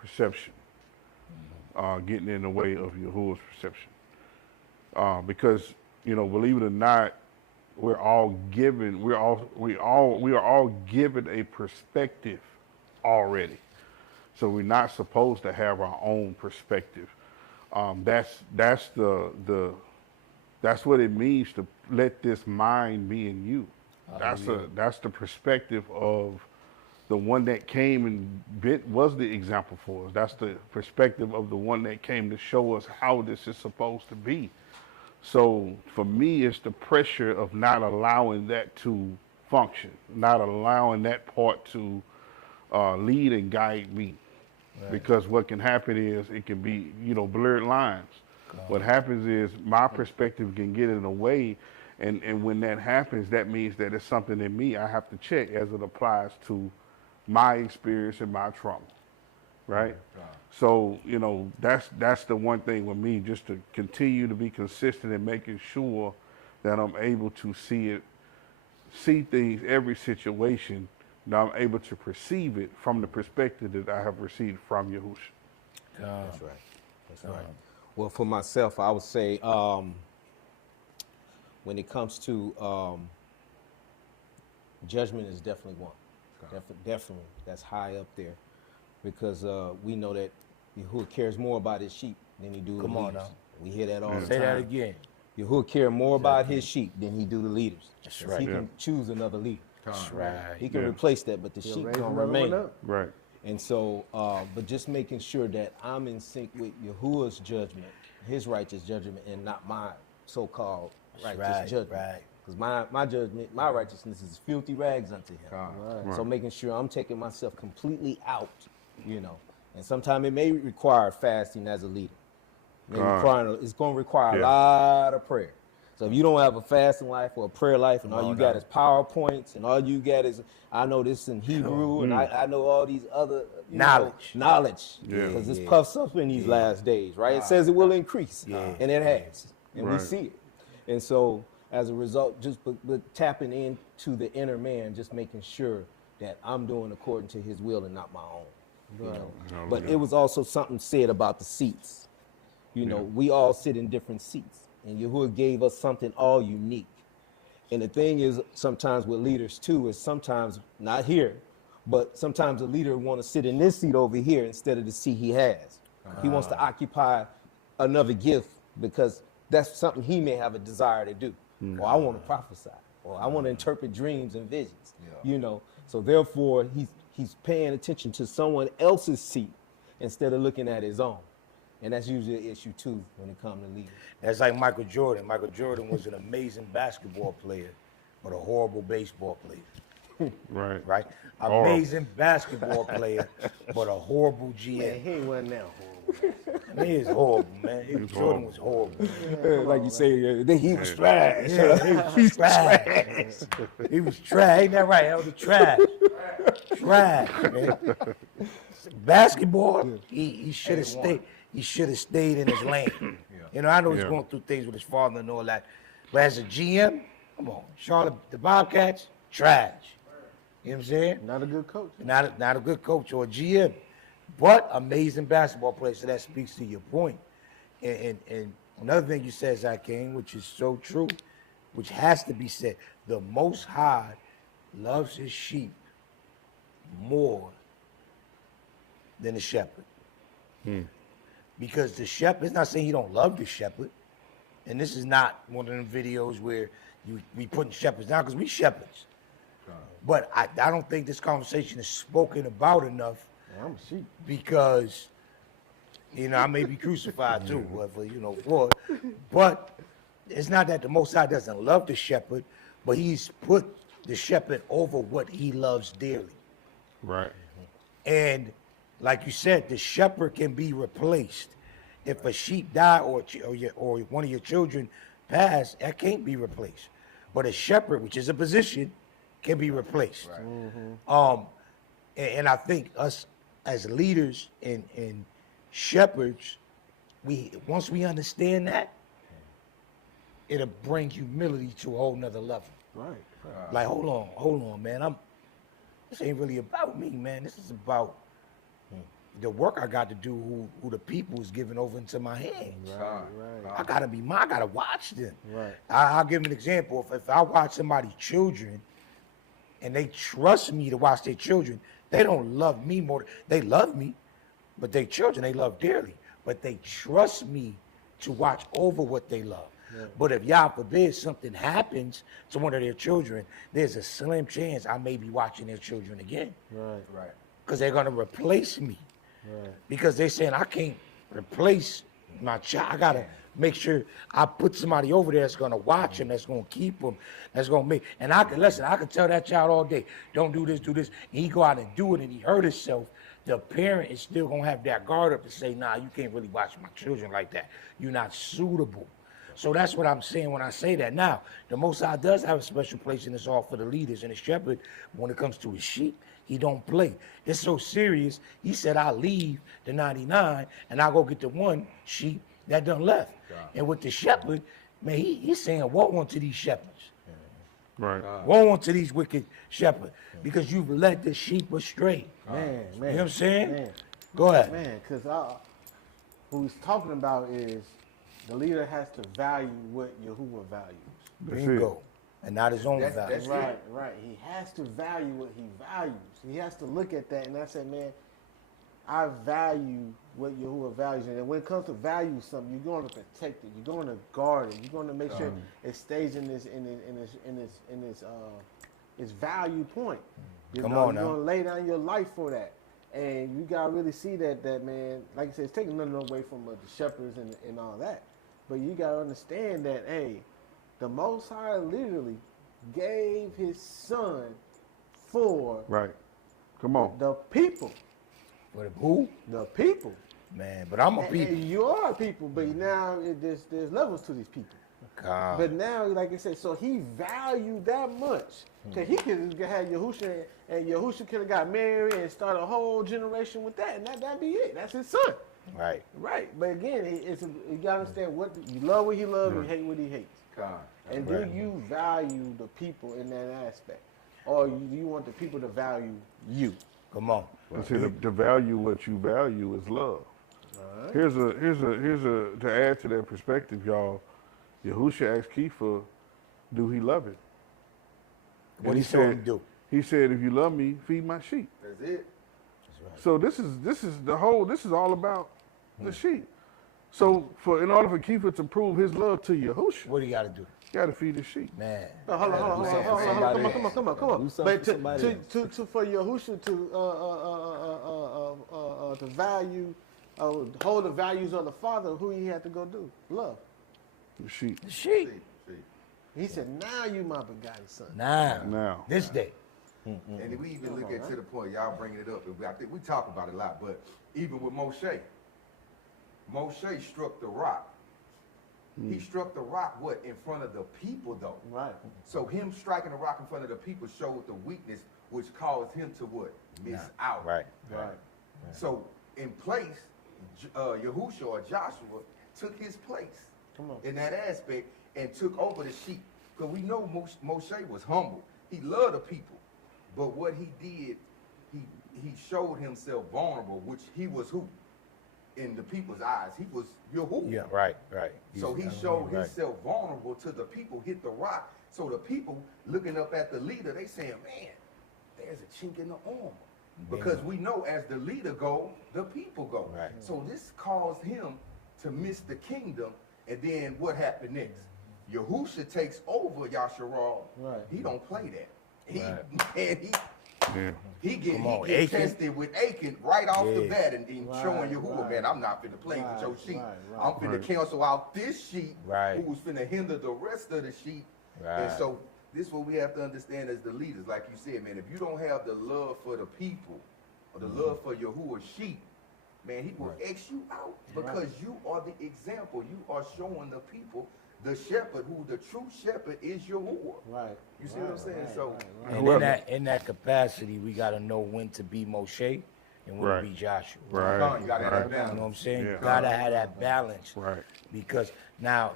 perception getting in the way of Yahuwah's perception, because believe it or not, we are all given a perspective already. So we're not supposed to have our own perspective. That's what it means to let this mind be in you. That's the perspective of the one that came and was the example for us. That's the perspective of the one that came to show us how this is supposed to be. So for me, it's the pressure of not allowing that to function, not allowing that part to lead and guide me. Right. Because what can happen is it can be, blurred lines. What happens is my perspective can get in the way, and when that happens, that means that it's something in me I have to check as it applies to my experience and my trauma. Right? So, that's the one thing with me, just to continue to be consistent and making sure that I'm able to see things, every situation, that I'm able to perceive it from the perspective that I have received from Yahushua. That's right. That's right. Well, for myself, I would say when it comes to judgment is definitely one. Definitely. That's high up there. Because we know that Yahuwah cares more about his sheep than he do the leaders. Now. We hear that all the time. Say that again. Yahuwah cares more about his sheep than he do the leaders. That's right. He can choose another leader. That's right. He can replace that, but the sheep gonna remain. Right. And so, but just making sure that I'm in sync with Yahuwah's judgment, his righteous judgment, and not my so-called righteous judgment. Right. Because my judgment, my righteousness is filthy rags unto him. Right. So making sure I'm taking myself completely out, and sometimes it may require fasting as a leader. It's going to require a lot of prayer. So if you don't have a fasting life or a prayer life, and all you got is PowerPoints, and all you got is, I know this in Hebrew, and I know all these other knowledge, because it's puffs up in these last days, right? It says it will increase, and it has, and we see it. And so as a result, just but tapping into the inner man, just making sure that I'm doing according to his will and not my own. But it was also something said about the seats. We all sit in different seats. And Yahuwah gave us something all unique. And the thing is, sometimes with leaders too, is sometimes, not here, but sometimes a leader want to sit in this seat over here instead of the seat he has. He wants to occupy another gift because that's something he may have a desire to do. Or I want to prophesy, or I want to interpret dreams and visions, So therefore, he's paying attention to someone else's seat instead of looking at his own. And that's usually an issue, too, when it comes to leading. That's like Michael Jordan. Michael Jordan was an amazing basketball player, but a horrible baseball player. Right? Amazing basketball player, but a horrible GM. Man, he wasn't that horrible. I mean, he is horrible, man. Jordan was horrible. Like you say, he was trash. Yeah, he was trash. He was trash. Ain't that right? That was trash. Trash, man. Basketball, he should have stayed. He should have stayed in his lane. I know he's going through things with his father and all that. But as a GM, come on, Charlotte, the Bobcats, trash. You know what I'm saying? Not a good coach. Not a good coach or a GM, but amazing basketball player. So that speaks to your point. And another thing you said, Zakim, which is so true, which has to be said, the Most High loves his sheep more than the shepherd. Because the shepherd, it's not saying you don't love the shepherd. And this is not one of them videos where we putting shepherds down, because we shepherds. But I don't think this conversation is spoken about enough. I'm a sheep. Because, I may be crucified too, whatever, for it. But it's not that the Most High doesn't love the shepherd, but he's put the shepherd over what he loves dearly. Right. And like you said, the shepherd can be replaced. If a sheep die or one of your children pass, that can't be replaced. But a shepherd, which is a position, can be replaced. And I think us as leaders and shepherds, once we understand that, it'll bring humility to a whole nother level. Right. Like, hold on, man. This ain't really about me, man. This is about the work I got to do, who the people is giving over into my hands. Right. I gotta watch them. Right. I'll give an example. If I watch somebody's children and they trust me to watch their children, they don't love me more. They love me, but their children they love dearly. But they trust me to watch over what they love. But if y'all forbid something happens to one of their children, there's a slim chance I may be watching their children again. Right. Because they're gonna replace me. Because they're saying I can't replace my child. I gotta make sure I put somebody over there that's gonna watch him, that's gonna keep him, that's gonna make. And I can tell that child all day, don't do this, and he go out and do it, and he hurt himself. The parent is still gonna have that guard up to say, nah, you can't really watch my children like that. You're not suitable. So that's what I'm saying when I say that. Now, the Most High does have a special place in this all for the leaders and the shepherd. When it comes to his sheep, he don't play. It's so serious. He said, I'll leave the 99 and I'll go get the one sheep that done left. And with the shepherd, man, he's saying, woe unto these shepherds. Right. Woe unto these wicked shepherds, because you've led the sheep astray. Man. You know what I'm saying? Man. Go ahead. Man, because what he's talking about is the leader has to value what Yahuwah values. Bingo. And not his own value. That's Right. He has to value what he values. He has to look at that and I say, man, I value what Yahuwah values. And when it comes to value something, you're going to protect it. You're going to guard it. You're going to make sure it stays in its value point. Come You're on now. going to lay down your life for that. And you got to really see that man, like I said, it's taking nothing away from the shepherds and all that. But you got to understand that, hey, the Most High literally gave his son for Right. Come on. the people. For the who? The people. Man, but I'm a And people. you are people, but now there's levels to these people. God. But now, like I said, so he valued that much. Because he could have had Yahusha, and Yahusha could have got married and started a whole generation with that, and that'd be it. That's his son. Right. Right. But again, you got to understand what you love what he loves, you hate what he hates. And Right. do you value the people in that aspect? Or do you want the people to value you? Come on. And see, to value what you value is love. Here's a to add to that perspective, y'all. Yahusha asked Kepha, do he love it? What And he told him to do. He said, if you love me, feed my sheep. That's it. So this is all about the sheep. So in order for Kepha to prove his love to Yahusha, What do you got to do? you got to feed his sheep. Man. Oh, hold on. something for somebody Come on. Do something But for somebody else. for Yahusha to value, hold the values of the Father, who he had to go do? Love. The sheep. The sheep. See. He said, now you my begotten son. Now. This day. And we even look at to the point, y'all bringing it up, and I think we talk about it a lot, but even with Moshe struck the rock. He struck the rock, what, in front of the people, though. Right. So him striking the rock in front of the people showed the weakness, which caused him to what? Miss out. Right. So in place, Yahusha or Joshua took his place in that aspect and took over the sheep. Because we know Moshe was humble. He loved the people. But what he did, he showed himself vulnerable, which he was who? In the people's eyes, he was Yahuwah. Yeah, right. So he showed himself vulnerable to the people, hit the rock. So the people looking up at the leader, they saying, man, there's a chink in the armor. Because we know as the leader go, the people go. Right. So this caused him to miss the kingdom. And then what happened next? Yahusha takes over Yasharal. Right. He don't play that. Yeah. He get Achan. tested with Achan right off the Yeah. bat and showing Yahuwah, Right. man, I'm not finna play with your sheep. Right. I'm finna cancel out this sheep Right. who was finna hinder the rest of the sheep. Right. And so this is what we have to understand as the leaders. Like you said, man, if you don't have the love for the people or the love for Yahuwah sheep, man, he will X you out because you are the example. You are showing the people the shepherd, who the true shepherd is Yahuwah. Right. You see what I'm saying? So, And in that capacity, we got to know when to be Moshe and when to be Joshua. Right. you got to have that You know what I'm balance. saying? Yeah. You gotta have that balance. Right. Because now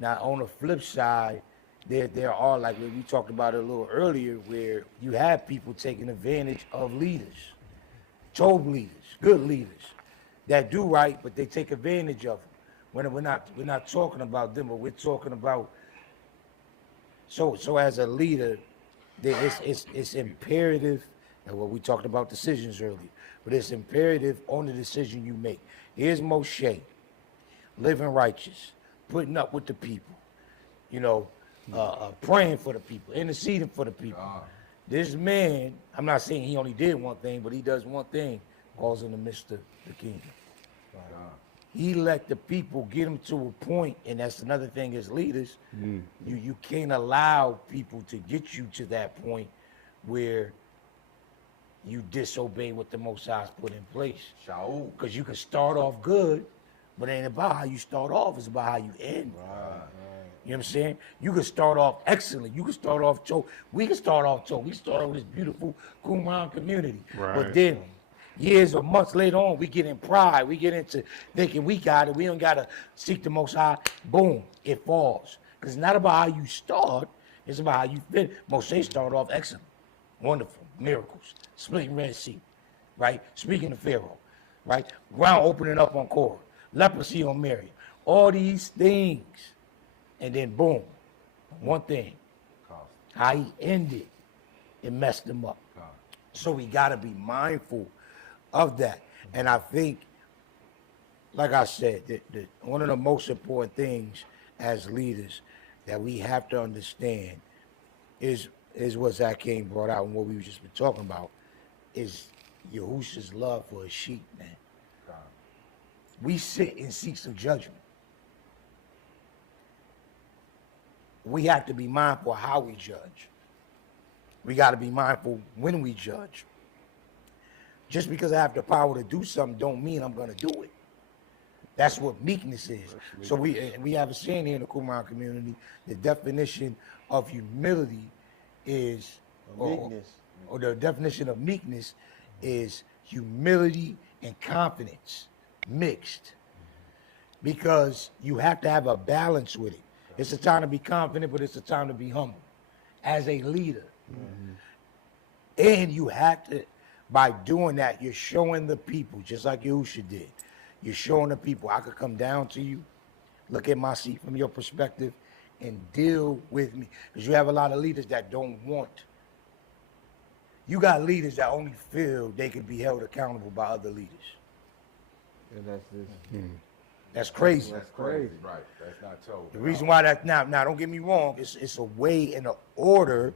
on the flip side, there are, like we talked about it a little earlier, where you have people taking advantage of leaders, Job leaders, good leaders, that do right, but they take advantage of them. We're not talking about them, but we're talking about. So as a leader, it's imperative. And what we talked about decisions earlier, but it's imperative on the decision you make. Here's Moshe, living righteous, putting up with the people, praying for the people, interceding for the people. This man, I'm not saying he only did one thing, but he does one thing, causing the midst of the kingdom. He let the people get him to a point, and that's another thing as leaders, you can't allow people to get you to that point where you disobey what the Most High's put in place. Shaul. Because you can start off good, but it ain't about how you start off, it's about how you end. You know what I'm saying? You can start off excellent. You can start off we can start off we start off with this beautiful Qumran community. Right. But then years or months later on, we get in pride. We get into thinking we got it. We don't got to seek the Most High. Boom, it falls. Because it's not about how you start. It's about how you finish. Moshe started off excellent, wonderful, miracles, splitting Red Sea, right? Speaking to Pharaoh, right? Ground opening up on Korah, leprosy on Miriam. All these things. And then boom, one thing, how he ended, it messed him up. So we got to be mindful of that. And I think, like I said, one of the most important things as leaders that we have to understand is what Zach King brought out and what we've just been talking about, is Yahushua's love for his sheep, man. We sit in seats of judgment. We have to be mindful of how we judge. We got to be mindful when we judge. Just because I have the power to do something don't mean I'm going to do it. That's what meekness is. So we have a saying here in the Qumran community, the definition of humility is, Meekness. or the definition of meekness is humility and confidence mixed. Because you have to have a balance with it. It's a time to be confident, but it's a time to be humble as a leader. And you have to, by doing that, you're showing the people, just like Yahushua did, you're showing the people, I could come down to you, look at my seat from your perspective, and deal with me. Because you have a lot of leaders that don't want. You got leaders that only feel they can be held accountable by other leaders. And that's this. That's crazy. That's crazy. Right. That's not told. The reason why that now don't get me wrong, it's a way and an order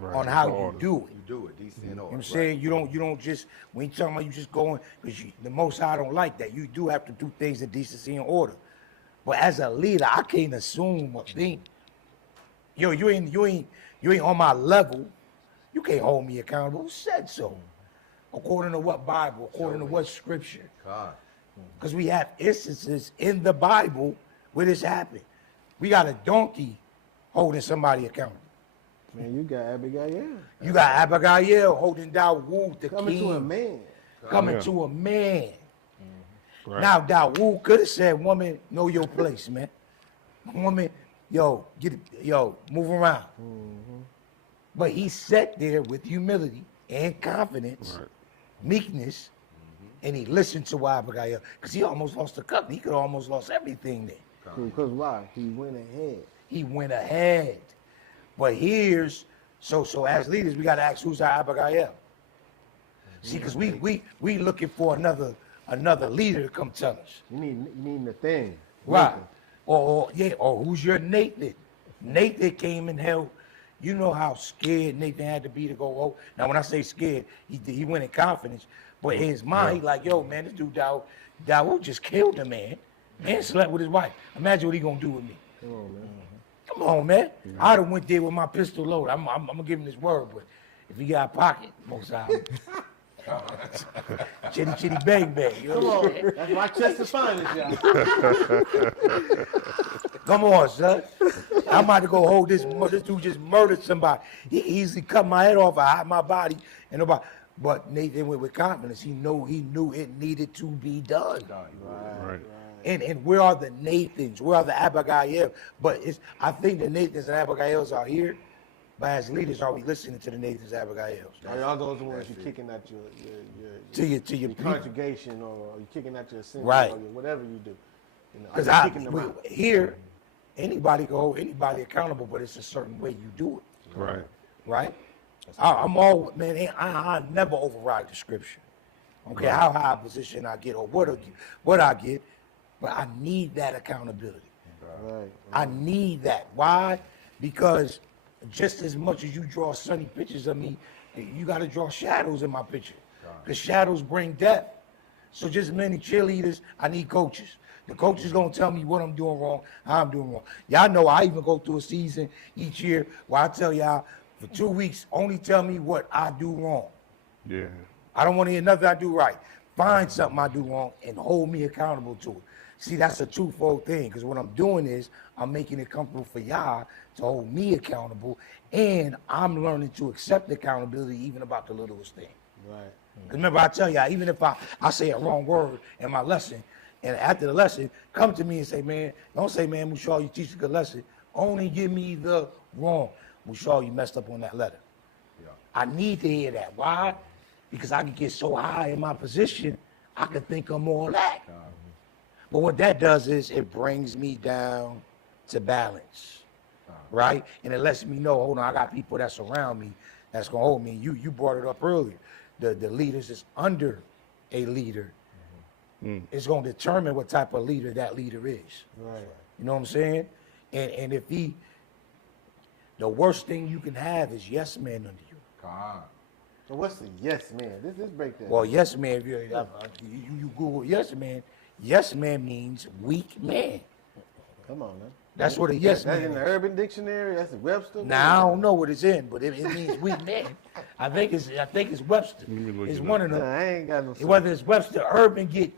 on how you do it. You do it, decent You know what I'm saying? You don't just, when you're talking about you just going, because the Most High don't like that. You do have to do things in decency and order. But as a leader, I can't assume a thing. Yo, you ain't on my level. You can't hold me accountable. Who said so? According to what Bible? According to what scripture? God. Because we have instances in the Bible where this happened. We got a donkey holding somebody accountable. Man, you got Abigail. You got Abigail holding Dawood, the Coming king. to a man. Coming to a man. Right. Now, Dawood could have said, woman, know your place, man. Woman, yo, move around. But he sat there with humility and confidence, meekness, and he listened to Abigail, because he almost lost the cup. He could have almost lost everything there. Because why? He went ahead. He went ahead. But here's, so as leaders, we got to ask, who's our Abigail? See, because we looking for another leader to come tell us. You need Nathaniel. Right. Or who's your Nathan? Nathan came and held. You know how scared Nathan had to be to go, oh. Now, when I say scared, he went in confidence. But in his mind, he like, yo, man, this dude, Dawood just killed a man and slept with his wife. Imagine what he going to do with me. Come on, man. Come on, man. I'd have went there with my pistol loaded. I'm gonna give him this word, but if he got a pocket, most of the time. Chitty chitty bang bang. You know Come what I'm on, saying? that's Rochester finest, y'all. Come on, son. I'm about to go hold this. This dude just murdered somebody. He easily cut my head off. I hide my body and nobody. But Nathan went with confidence. He knew it needed to be done. Right. And where are the Nathans? Where are the Abigail? But I think the Nathans and Abigails are here. But as leaders, are we listening to the Nathans and Abigails? Are y'all those ones you're kicking at To your people. congregation, or you're kicking at your assembly, Right. or whatever you do? You know, Because are you kicking them out? here, anybody can hold anybody accountable, but it's a certain way you do it. Right. Right? I'm all, man, I never override the scripture. Okay, how high a position I get or what I get, but I need that accountability. Right. I need that. Why? Because just as much as you draw sunny pictures of me, you got to draw shadows in my picture. Because shadows bring death. So just as many cheerleaders, I need coaches. The coach is going to tell me what I'm doing wrong, how I'm doing wrong. Y'all know I even go through a season each year where I tell y'all, for 2 weeks, only tell me what I do wrong. Yeah. I don't want to hear nothing I do right. Find something I do wrong and hold me accountable to it. See, that's a twofold thing, because what I'm doing is I'm making it comfortable for y'all to hold me accountable, and I'm learning to accept accountability even about the littlest thing. Right. Because remember, I tell y'all, even if I say a wrong word in my lesson, and after the lesson, come to me and say, man, don't say, man, Mushal, you teach a good lesson. Only give me the wrong. Mushal, you messed up on that letter. Yeah. I need to hear that. Why? Because I can get so high in my position, I can think of more of that. But what that does is it brings me down to balance, right? And it lets me know, hold on, I got people that surround me that's gonna hold me. You brought it up earlier. The leaders is under a leader. It's gonna determine what type of leader that leader is. Right. You know what I'm saying? And if the worst thing you can have is yes man under you. So what's the yes man? This break that. Well, yes man, if you Google yes man means weak man. Come on, man. That's what a yes That's man in the is. Urban Dictionary. That's the Webster. Now I don't know what it's in, but it means weak man. I think it's Webster. me look It's it one up. of them. I ain't got no. Whether it's Webster, Urban get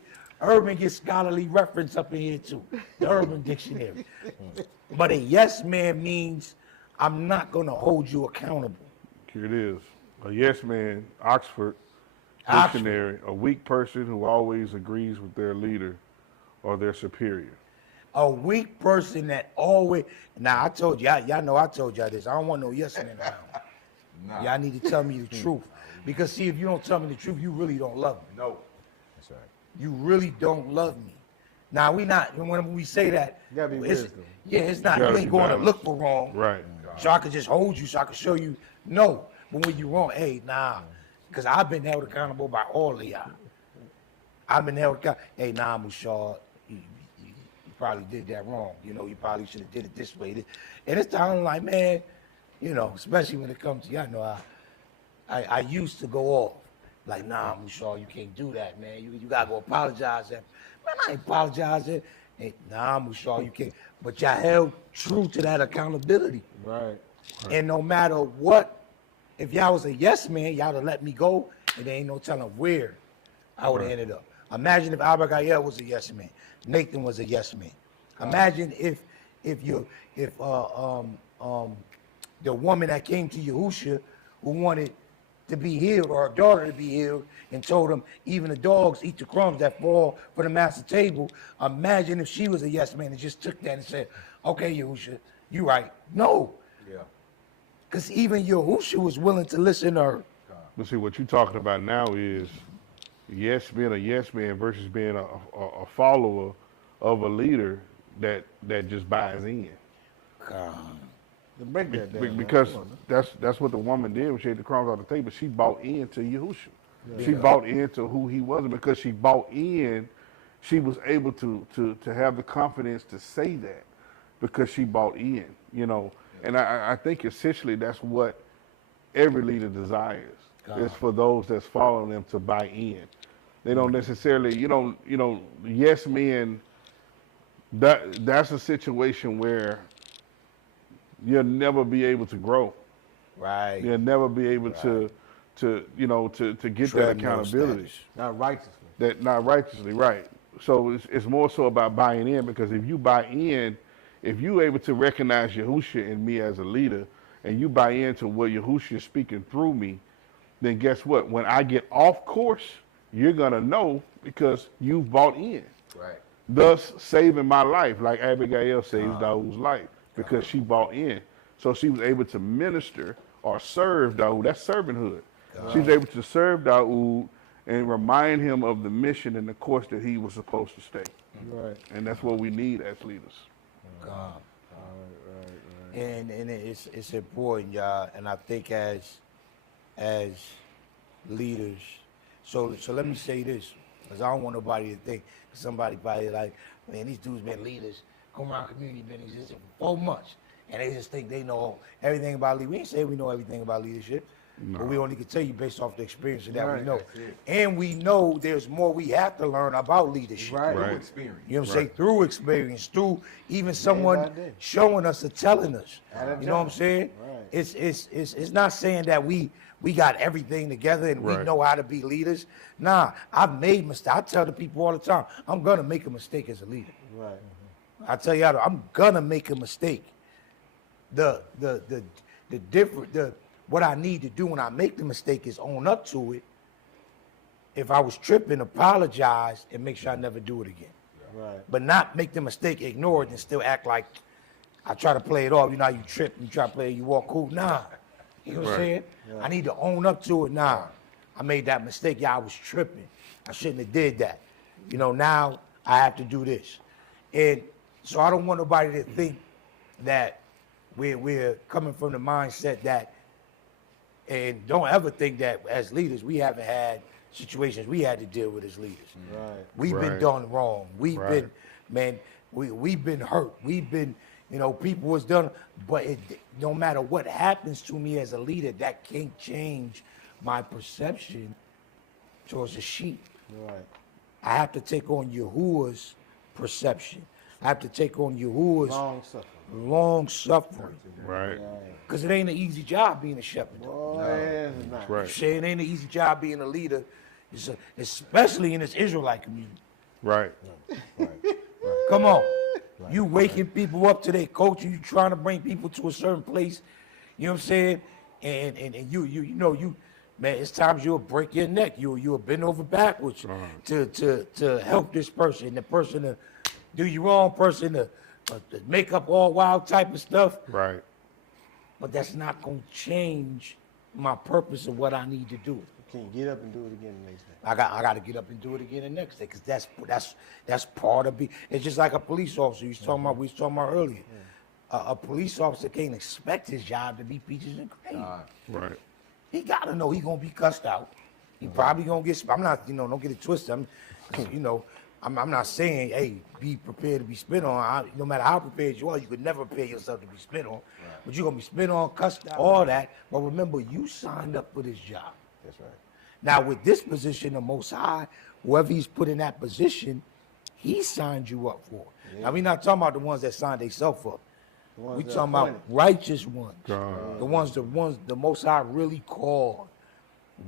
scholarly reference up in here too. The Urban Dictionary. But a yes man means I'm not gonna hold you accountable. Here it is. A yes man, Oxford Oxford. Dictionary, a weak person who always agrees with their leader or their superior. A weak person that always. Now I told you, y'all know I told y'all this. I don't want no yes man around. Y'all need to tell me the truth. Because see, if you don't tell me the truth, you really don't love me. No. That's right. You really don't love me. Now when we say that, You gotta be it's, wisdom. yeah, it's not. You You gotta ain't be going to balanced. look for wrong. Right. So I could just hold you, so I could show you. No, but when you wrong, hey, nah, because I've been held accountable by all of y'all. I've been held accountable. Hey, nah, Mushal, you probably did that wrong. You know, you probably should have did it this way. And it's time like, man, you know, especially when it comes to y'all know, I used to go off. Like, nah, Mushal, you can't do that, man. You gotta go apologize. Man, I ain't apologizing. Hey, nah, Mushal, you can't. But y'all held true to that accountability. Right. And no matter what, if y'all was a yes man, y'all would have let me go, and there ain't no telling where I would have ended up. Imagine if Abigail was a yes man, Nathan was a yes man. Imagine if the woman that came to Yahusha who wanted to be healed, or her daughter to be healed, and told him even the dogs eat the crumbs that fall from the master table. Imagine if she was a yes man and just took that and said, okay, Yahusha, you right. No. Yeah. Because even Yahusha was willing to listen to her. But see, what you're talking about now is being a yes man versus being a follower of a leader that just buys in. To break that down. man. Because Come on, man. that's what the woman did when she ate the crumbs off the table. She bought into Yahushua. She bought into who he was, and because she bought in, she was able to have the confidence to say that because she bought in, you know. And I think essentially that's what every leader desires. Is for those that's following them to buy in. They don't necessarily, yes men, that's a situation where you'll never be able to grow. Right. You'll never be able to get that Tread no accountability. status. Not righteously. That not righteously, right. So it's more so about buying in, because if you buy in, if you able to recognize Yahushua in me as a leader, and you buy into what Yahushua is speaking through me, then guess what? When I get off course, you're gonna know because you've bought in. Right. Thus saving my life, like Abigail saves Dawood's life, because she bought in. So she was able to minister or serve Dawood. That's servanthood. She was able to serve Dawood and remind him of the mission and the course that he was supposed to stay. Right. And that's what we need as leaders. And it's important, y'all. And I think as leaders, so let me say this, because I don't want nobody to think somebody probably like, man, these dudes been leaders. Qumran community been existing for 4 months, and they just think they know everything about leadership. We ain't say we know everything about leadership, but we only can tell you based off the experience that we know. And we know there's more we have to learn about leadership. Right. Right. Experience. You know what I'm saying? Through experience, through even someone by day. showing us or telling us. At a You know what I'm time. saying? Right. It's not saying that we got everything together and we Right. know how to be leaders. Nah, I've made mistakes. I tell the people all the time, I'm gonna make a mistake as a leader. Right. I tell y'all, I'm gonna make a mistake. What I need to do when I make the mistake is own up to it. If I was tripping, apologize and make sure I never do it again. Right. But not make the mistake, ignore it, and still act like I try to play it off. You know how you trip, you try to play it, you walk cool. Nah. You know what I'm Right. saying? I need to own up to it. Nah. I made that mistake. Yeah, I was tripping. I shouldn't have did that. You know, now I have to do this. And so I don't want nobody to think that we're coming from the mindset that, and don't ever think that as leaders we haven't had situations we had to deal with as leaders. Right. We've been Right. done wrong. We've Right. been, man, we've been hurt. We've been, you know, people was done, but no matter what happens to me as a leader, that can't change my perception towards the sheep. Right. I have to take on Yahuwah's perception. I have to take on Yahuwah's Long suffering. long suffering. Right. Because it ain't an easy job being a shepherd. Boy, it's not. Right. Say it ain't an easy job being a leader, especially in this Israelite community. Right. Come on. You waking people up to their culture, you trying to bring people to a certain place, you know what I'm saying? And you know, man, it's times you'll break your neck, you'll bend over backwards to help this person, the person to do you wrong, person to make up all wild type of stuff. Right. But that's not gonna change my purpose of what I need to do. Can you get up and do it again the next day? I got to get up and do it again the next day, because that's part of it's just like a police officer we was talking about earlier. A police officer can't expect his job to be peaches and cream. Right. He gotta know he gonna be cussed out. He probably gonna get. I'm not, don't get it twisted. I'm not saying, hey, be prepared to be spit on. No matter how prepared you are, you could never prepare yourself to be spit on. But you're gonna be spit on, cussed out, all that. But remember, you signed up for this job. That's right. Now, with this position, the Most High, whoever he's put in that position, he signed you up for. Now, we're not talking about the ones that signed themselves up. We talking about righteous ones. God. The ones the Most High really called.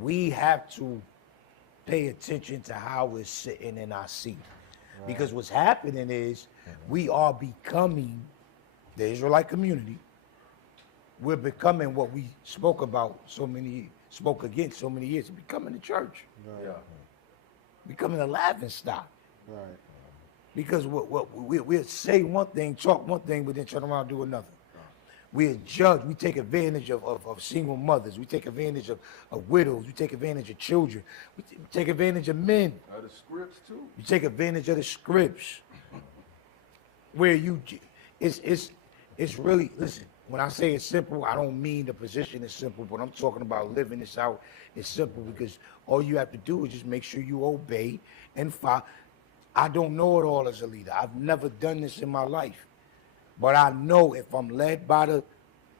We have to pay attention to how we're sitting in our seat. Because what's happening is we are becoming the Israelite community. We're becoming what we spoke against so many years, becoming the church. Yeah. Becoming a laughing stock. Right. Because we'll say one thing, talk one thing, but then turn around and do another. We judge, we take advantage of single mothers, we take advantage of widows, we take advantage of children, we take advantage of men, The scripts too. we take advantage of the scripts. Where it's really, listen, when I say it's simple, I don't mean the position is simple, but I'm talking about living this out. It's simple because all you have to do is just make sure you obey and follow. I don't know it all as a leader. I've never done this in my life. But I know if I'm led by the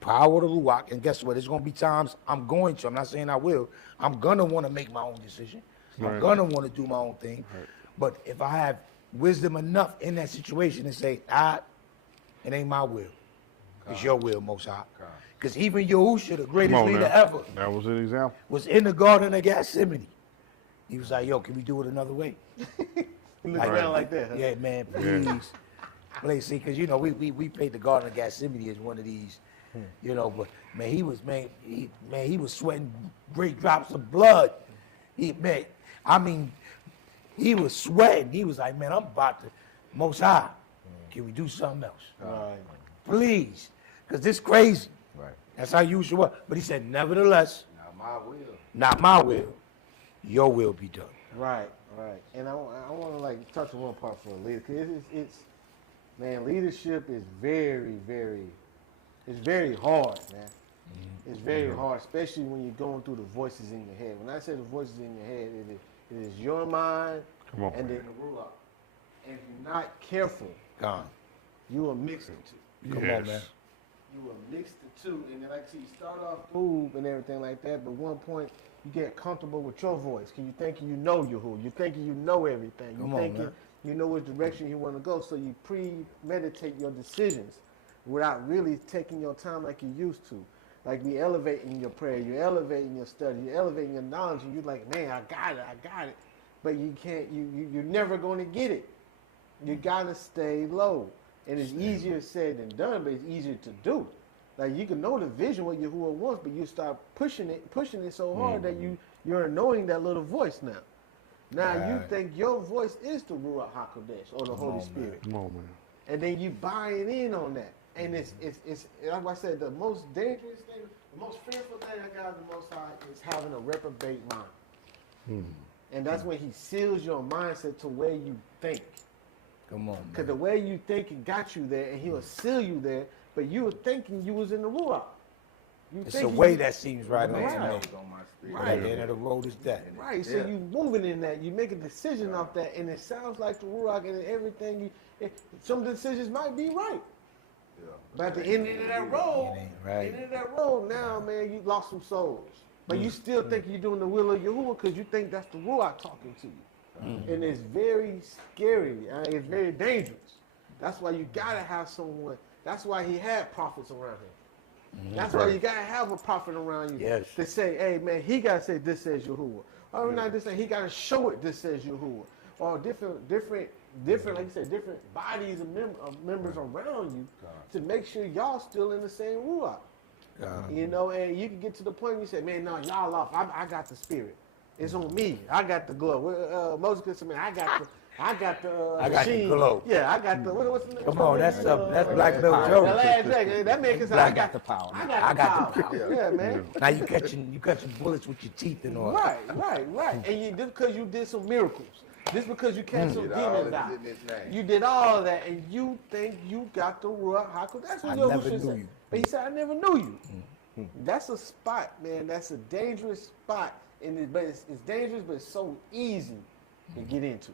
power of the Ruach, and guess what? There's going to be times I'm not saying I will. I'm going to want to make my own decision. I'm Right. going to want to do my own thing. But if I have wisdom enough in that situation to say, it ain't my will. It's your will, Most High. Because even Yahusha, the Come greatest on leader now. ever, That was an example. was in the Garden of Gethsemane. He was like, yo, can we do it another way? You look around like that, huh? Yeah, man, please. Please, see, because, you know, we played the Garden of Gethsemane as one of these, you know, but, man, he was sweating great drops of blood. He was sweating. He was like, man, I'm about to, Most High, can we do something else? Right. Please, because this crazy. Right. That's how you should work. But he said, nevertheless, not my will, your will be done. Right, right. And I want to like touch on one part for a leader, because man, leadership is very, it's very hard, man. It's very hard, especially when you're going through the voices in your head. When I say the voices in your head, it is your mind Come on. and the ruler. And if you're not careful, Gone. you will mix the two. Come Yes. on, man. You will mix the two, and then like I see, you start off move and everything like that, but one point you get comfortable with your voice, because you think you know Yahuwah, you think you know everything, you Come on, think man. you know which direction you want to go, so you premeditate your decisions without really taking your time like you used to. Like you elevating your prayer, you're elevating your study, you're elevating your knowledge, and you're like, man, I got it, but you can't, you're never going to get it. You gotta stay low. And it's easier said than done, but it's easier to do. Like you can know the vision what Yahuwah wants, but you start pushing it so hard that you're annoying that little voice now. Now you Right. think your voice is the Ruach HaKodesh or the Holy Spirit. Come on, man. And then you buying in on that. And it's like I said, the most dangerous thing, the most fearful thing I got the Most High is having a reprobate mind. And that's when he seals your mindset to where you think. Come on, Because man. the way you think it got you there, and he'll seal you there, but you were thinking you was in the Ruach. You It's a think way you- that seems right on Right. to me. But at the end of the road is that. Right, so you moving in that, you make a decision off that, and it sounds like the Ruach and everything. Some decisions might be right. But at the end of that road, It ain't right. end of that road, now, man, you lost some souls. But you still think you're doing the will of Yahuwah because you think that's the Ruach talking to you. And it's very scary. It's very dangerous. That's why you gotta have someone. That's why he had prophets around him. That's why you gotta have a prophet around you Yes. to say, "Hey, man, he gotta say this says Yahuwah." Or not just say he gotta show it. This says Yahuwah. Or different, like you said, different bodies of members around you to make sure y'all still in the same Ruach. You know, and you can get to the point where you say, "Man, no, y'all off. I got the spirit. It's on me. I got the glow." Moses could say, "Man, I got the I got the machine. glow. Yeah, I got the what's the name? Come on, that's Black Belt The Joe. last dragon. That man can say, I "I got the power. I got the power." Yeah, man. Now you catching bullets with your teeth and all. Right. And you just because you did some miracles, just because you cast some demons out, you did all of that, and you think you got the Ruach HaKodesh. That's what I Yahushua never knew said. you. But he said, "I never knew you." That's a spot, man. That's a dangerous spot, but it's dangerous, but it's so easy to get into.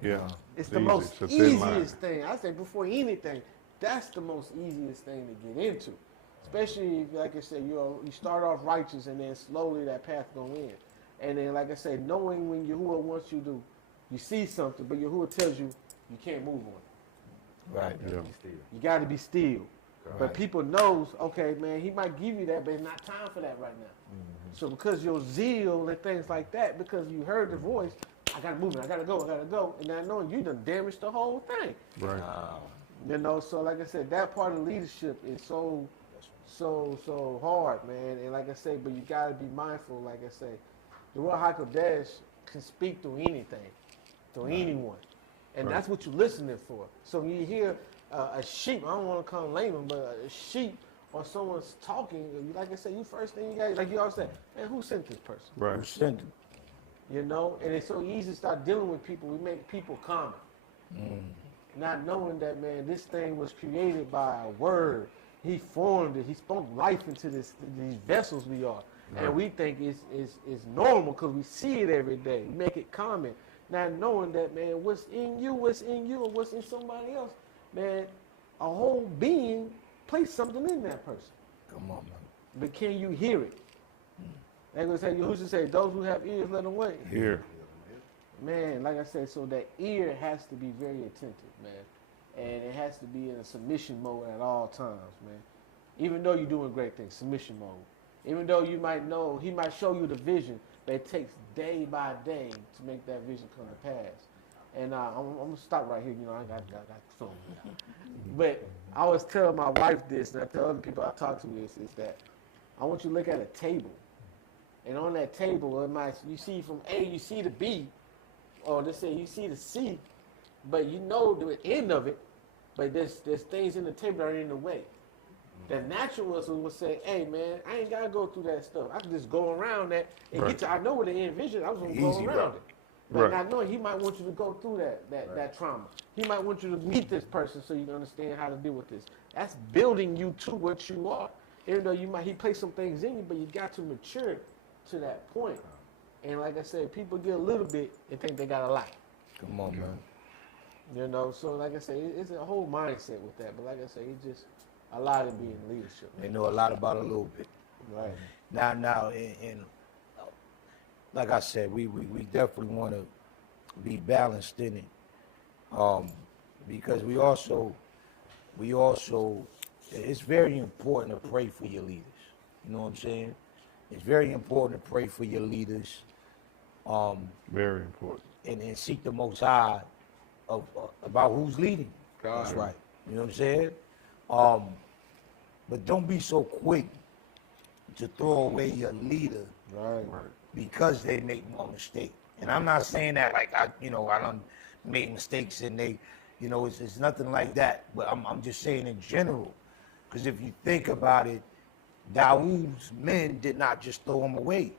Yeah. It's the Easy. most It's a thin line. easiest thing. I say before anything, that's the most easiest thing to get into. Especially if, like I said, you start off righteous and then slowly that path go in. And then, like I said, knowing when Yahuwah wants you to, you see something, but Yahuwah tells you you can't move on it. Right. Yeah. You got to be still. But people knows, okay, man, he might give you that, but it's not time for that right now. So because your zeal and things like that, because you heard the voice, I gotta move it, I gotta go, and not knowing you done damaged the whole thing. Right. You know, so like I said, that part of leadership is so hard, man. And like I say, but you gotta be mindful, like I say, the Ruach HaKodesh can speak through anything, through anyone. And that's what you're listening for. So when you hear a sheep, I don't want to call them layman, but a sheep or someone's talking, like I said, you first thing you got, like you always say, man, who sent this person? Right. Who sent him? You know, and it's so easy to start dealing with people. We make people common. Not knowing that, man, this thing was created by a word. He formed it. He spoke life into these vessels we are. And we think it's normal because we see it every day. We make it common. Not knowing that, man, what's in you, or what's in somebody else, man, a whole being placed something in that person. Come on, man. But can you hear it? They're going to say, who should say, those who have ears, let them wait. Here. Man, like I said, so that ear has to be very attentive, man. And it has to be in a submission mode at all times, man. even though you're doing great things, submission mode. Even though you might know, he might show you the vision, but it takes day by day to make that vision come to pass. And I'm gonna stop right here. You know, I got phone. But I always tell my wife this, and I tell other people I talk to this, is that I want you to look at a table, and on that table, you see from A, you see the B, or let's say you see the C, but you know the end of it, but there's things in the table that are in the way. The natural us would say, "Hey man, I ain't gotta go through that stuff. I can just go around that and get to. I know what the end vision. I was gonna go Easy, around bro. it, but not knowing he might want you to go through that trauma. He might want you to meet this person so you can understand how to deal with this. That's building you to what you are. Even though he placed some things in you, but you got to mature to that point. And like I said, people get a little bit and think they got a lot. Come on, man. You know, so like I say, it's a whole mindset with that. But like I say, it's just a lot of being leadership. They know a lot about a little bit. Right. Now, and like I said, we definitely want to be balanced in it, because we also, it's very important to pray for your leaders. You know what I'm saying? It's very important to pray for your leaders, Very important. and seek the Most High about who's leading. God. That's right. You know what I'm saying? But don't be so quick to throw away your leader Right. because they make one mistake. And I'm not saying that like I don't make mistakes and they, it's nothing like that. But I'm just saying in general, because if you think about it, Dawood's men did not just throw him away.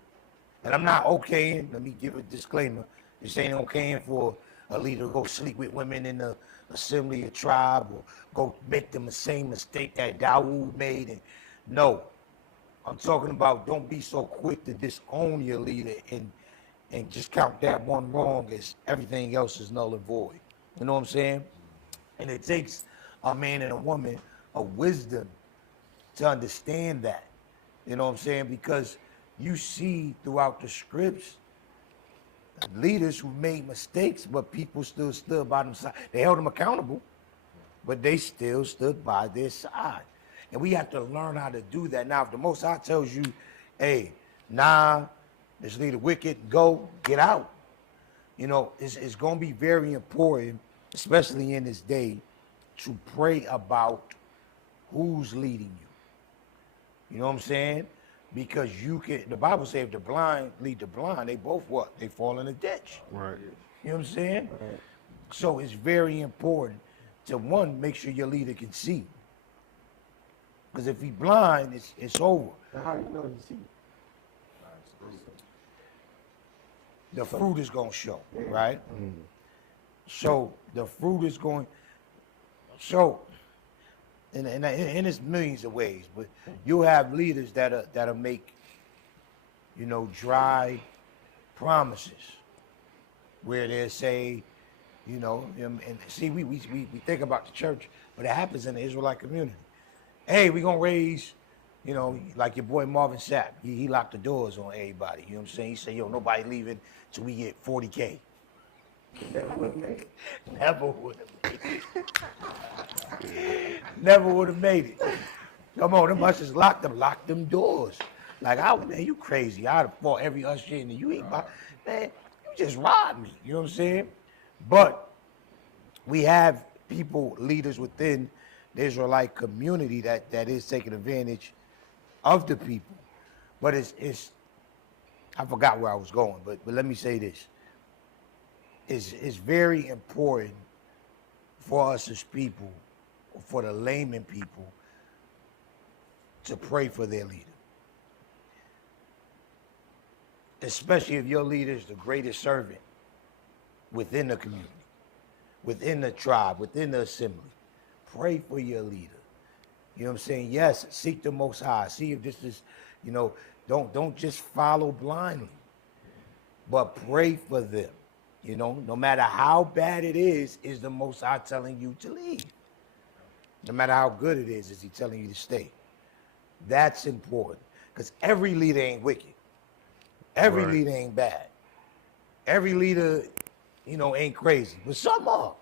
And I'm not okaying. Let me give a disclaimer. This ain't okaying for a leader to go sleep with women in the assembly or tribe or go make them the same mistake that Dawood made. And no, I'm talking about don't be so quick to disown your leader and just count that one wrong as everything else is null and void. You know what I'm saying? And it takes a man and a woman of wisdom to understand that. You know what I'm saying? Because you see throughout the scripts leaders who made mistakes, but people still stood by them side. They held them accountable, but they still stood by their side. And we have to learn how to do that. Now, if the Most High tells you, hey, nah, this leader wicked, go, get out. It's going to be very important, especially in this day, to pray about who's leading you. You know what I'm saying? Because the Bible says if the blind lead the blind, they both what? They fall in a ditch. Right. You know what I'm saying? Right. So it's very important to, one, make sure your leader can see. Because if he's blind, it's over. Now, how do you know you see? The fruit is going to show, right? So the fruit is going, so, and it's millions of ways, but you'll have leaders that'll make, dry promises where they say, and see, we think about the church, but it happens in the Israelite community. Hey, we're going to raise, like your boy Marvin Sapp, he locked the doors on everybody, you know what I'm saying? He said, nobody leaving till we get 40K. Never would have made it. Never would have made it. Never would have made it. Come on, them ushers lock them doors. Like, man, you crazy. I'd have fought every usher in, and you ain't man, you just robbed me. You know what I'm saying? But we have people, leaders within the Israelite community that is taking advantage of the people. But it's I forgot where I was going, but let me say this. It's very important for us as people, for the layman people, to pray for their leader. Especially if your leader is the greatest servant within the community, within the tribe, within the assembly. Pray for your leader. You know what I'm saying? Yes, seek the Most High. See if this is, don't just follow blindly, but pray for them. No matter how bad it is the Most High telling you to leave. No matter how good it is he telling you to stay. That's important. Because every leader ain't wicked. Every Right. leader ain't bad. Every leader, ain't crazy. But some are.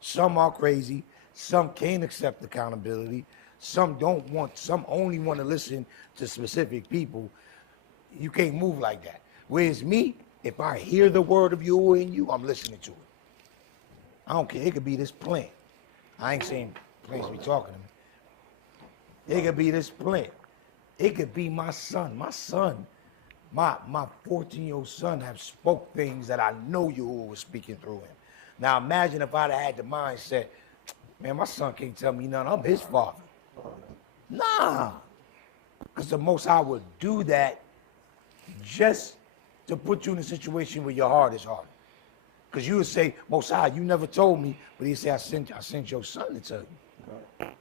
Some are crazy. Some can't accept accountability. some don't want, some only want to listen to specific people. You can't move like that. Whereas me, if I hear the word of Yahuwah in you, I'm listening to it. I don't care. It could be this plant. I ain't saying plants be talking to me. It could be this plant. It could be my son. My son, my 14-year-old son have spoke things that I know Yahuwah was speaking through him. Now imagine if I'd have had the mindset, man, my son can't tell me nothing. I'm his father. Nah. Because the Most High would do that just to put you in a situation where your heart is hard. Because you would say, Most High, you never told me, but he'd say, I sent your son to tell you.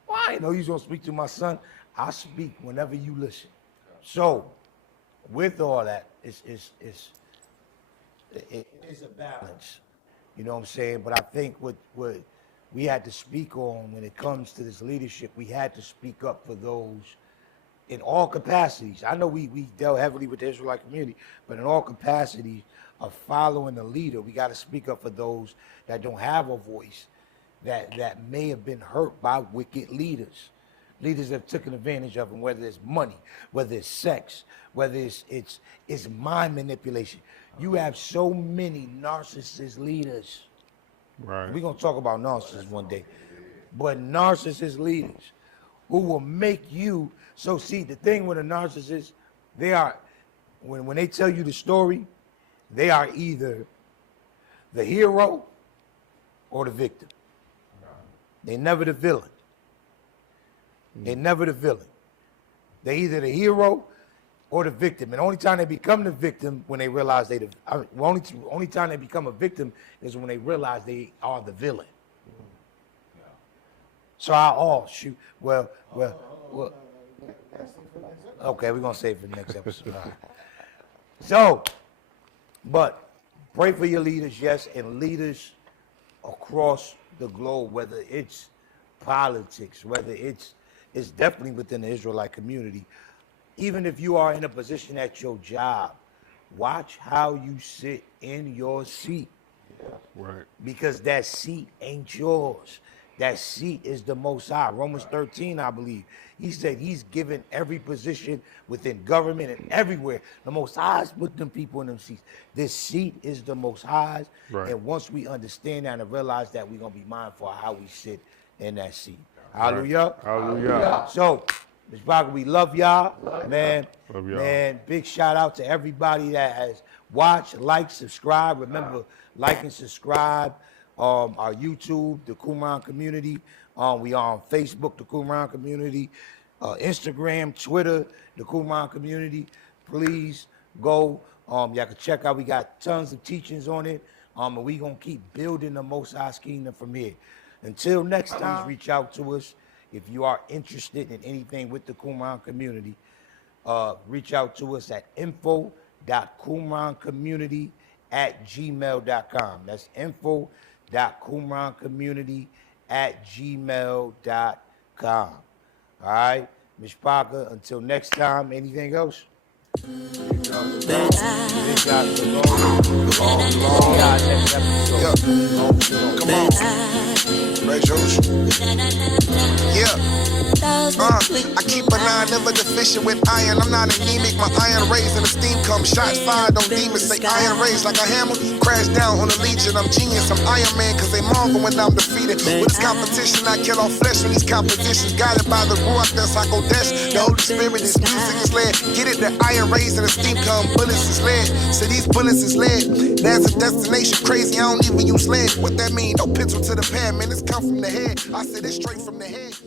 Well, I didn't know you was going to speak to my son. I speak whenever you listen. So, with all that, it is a balance. You know what I'm saying? But I think what we had to speak on when it comes to this leadership, we had to speak up for those in all capacities. I know we dealt heavily with the Israelite community, but in all capacities of following the leader, we got to speak up for those that don't have a voice, that may have been hurt by wicked leaders. Leaders that have taken advantage of them, whether it's money, whether it's sex, whether it's mind manipulation. You have so many narcissist leaders. Right. We're going to talk about narcissists one day. But narcissist leaders who will make you, so see, the thing with a narcissist, they are, when they tell you the story, they are either the hero or the victim. They're never the villain. They're never the villain. They're either the hero or the victim. And the only time they become the victim when they realize only time they become a victim is when they realize they are the villain. So shoot. Well. Okay, we're gonna save it for the next episode. All right. So, but pray for your leaders, yes, and leaders across the globe, whether it's politics, whether it's definitely within the Israelite community. Even if you are in a position at your job, watch how you sit in your seat. Right. Because that seat ain't yours. That seat is the Most High. Romans 13, I believe. He said he's given every position within government and everywhere. The Most High's put them people in them seats. This seat is the Most High's. Right. And once we understand that and realize that, we're going to be mindful of how we sit in that seat. Hallelujah. Hallelujah. So, Ms. Baca, we love y'all. Man, Love y'all. man, big shout out to everybody that has watched, liked, subscribed. Remember, like and subscribe. Our YouTube, the Qumran Community. We are on Facebook, the Qumran Community. Instagram, Twitter, the Qumran Community. Please go. Y'all can check out. We got tons of teachings on it. And we going to keep building the Most High's kingdom from here. Until next time, reach out to us. If you are interested in anything with the Qumran Community, reach out to us at info.qumrancommunity@gmail.com. That's info.qumrancommunity@gmail.com. All right, Ms. Baca, until next time, anything else? Come on. Raise yours. Yeah. I keep an eye, never deficient with iron. I'm not anemic, my iron raised and the steam comes. Shots fired on demons, say iron raised like a hammer. Crash down on a legion, I'm genius, I'm Iron Man, cause they marvel when I'm defeated. With this competition, I kill off flesh with these compositions. Guided by the Ruach, that's Hakodesh. The Holy Spirit, this music is led. Get it, the iron raised and the steam come. Bullets is lead, so these bullets is lead. There's a destination crazy, I don't even use lead. What that mean? No pencil to the pad, man, it's come from the head. I said it's straight from the head.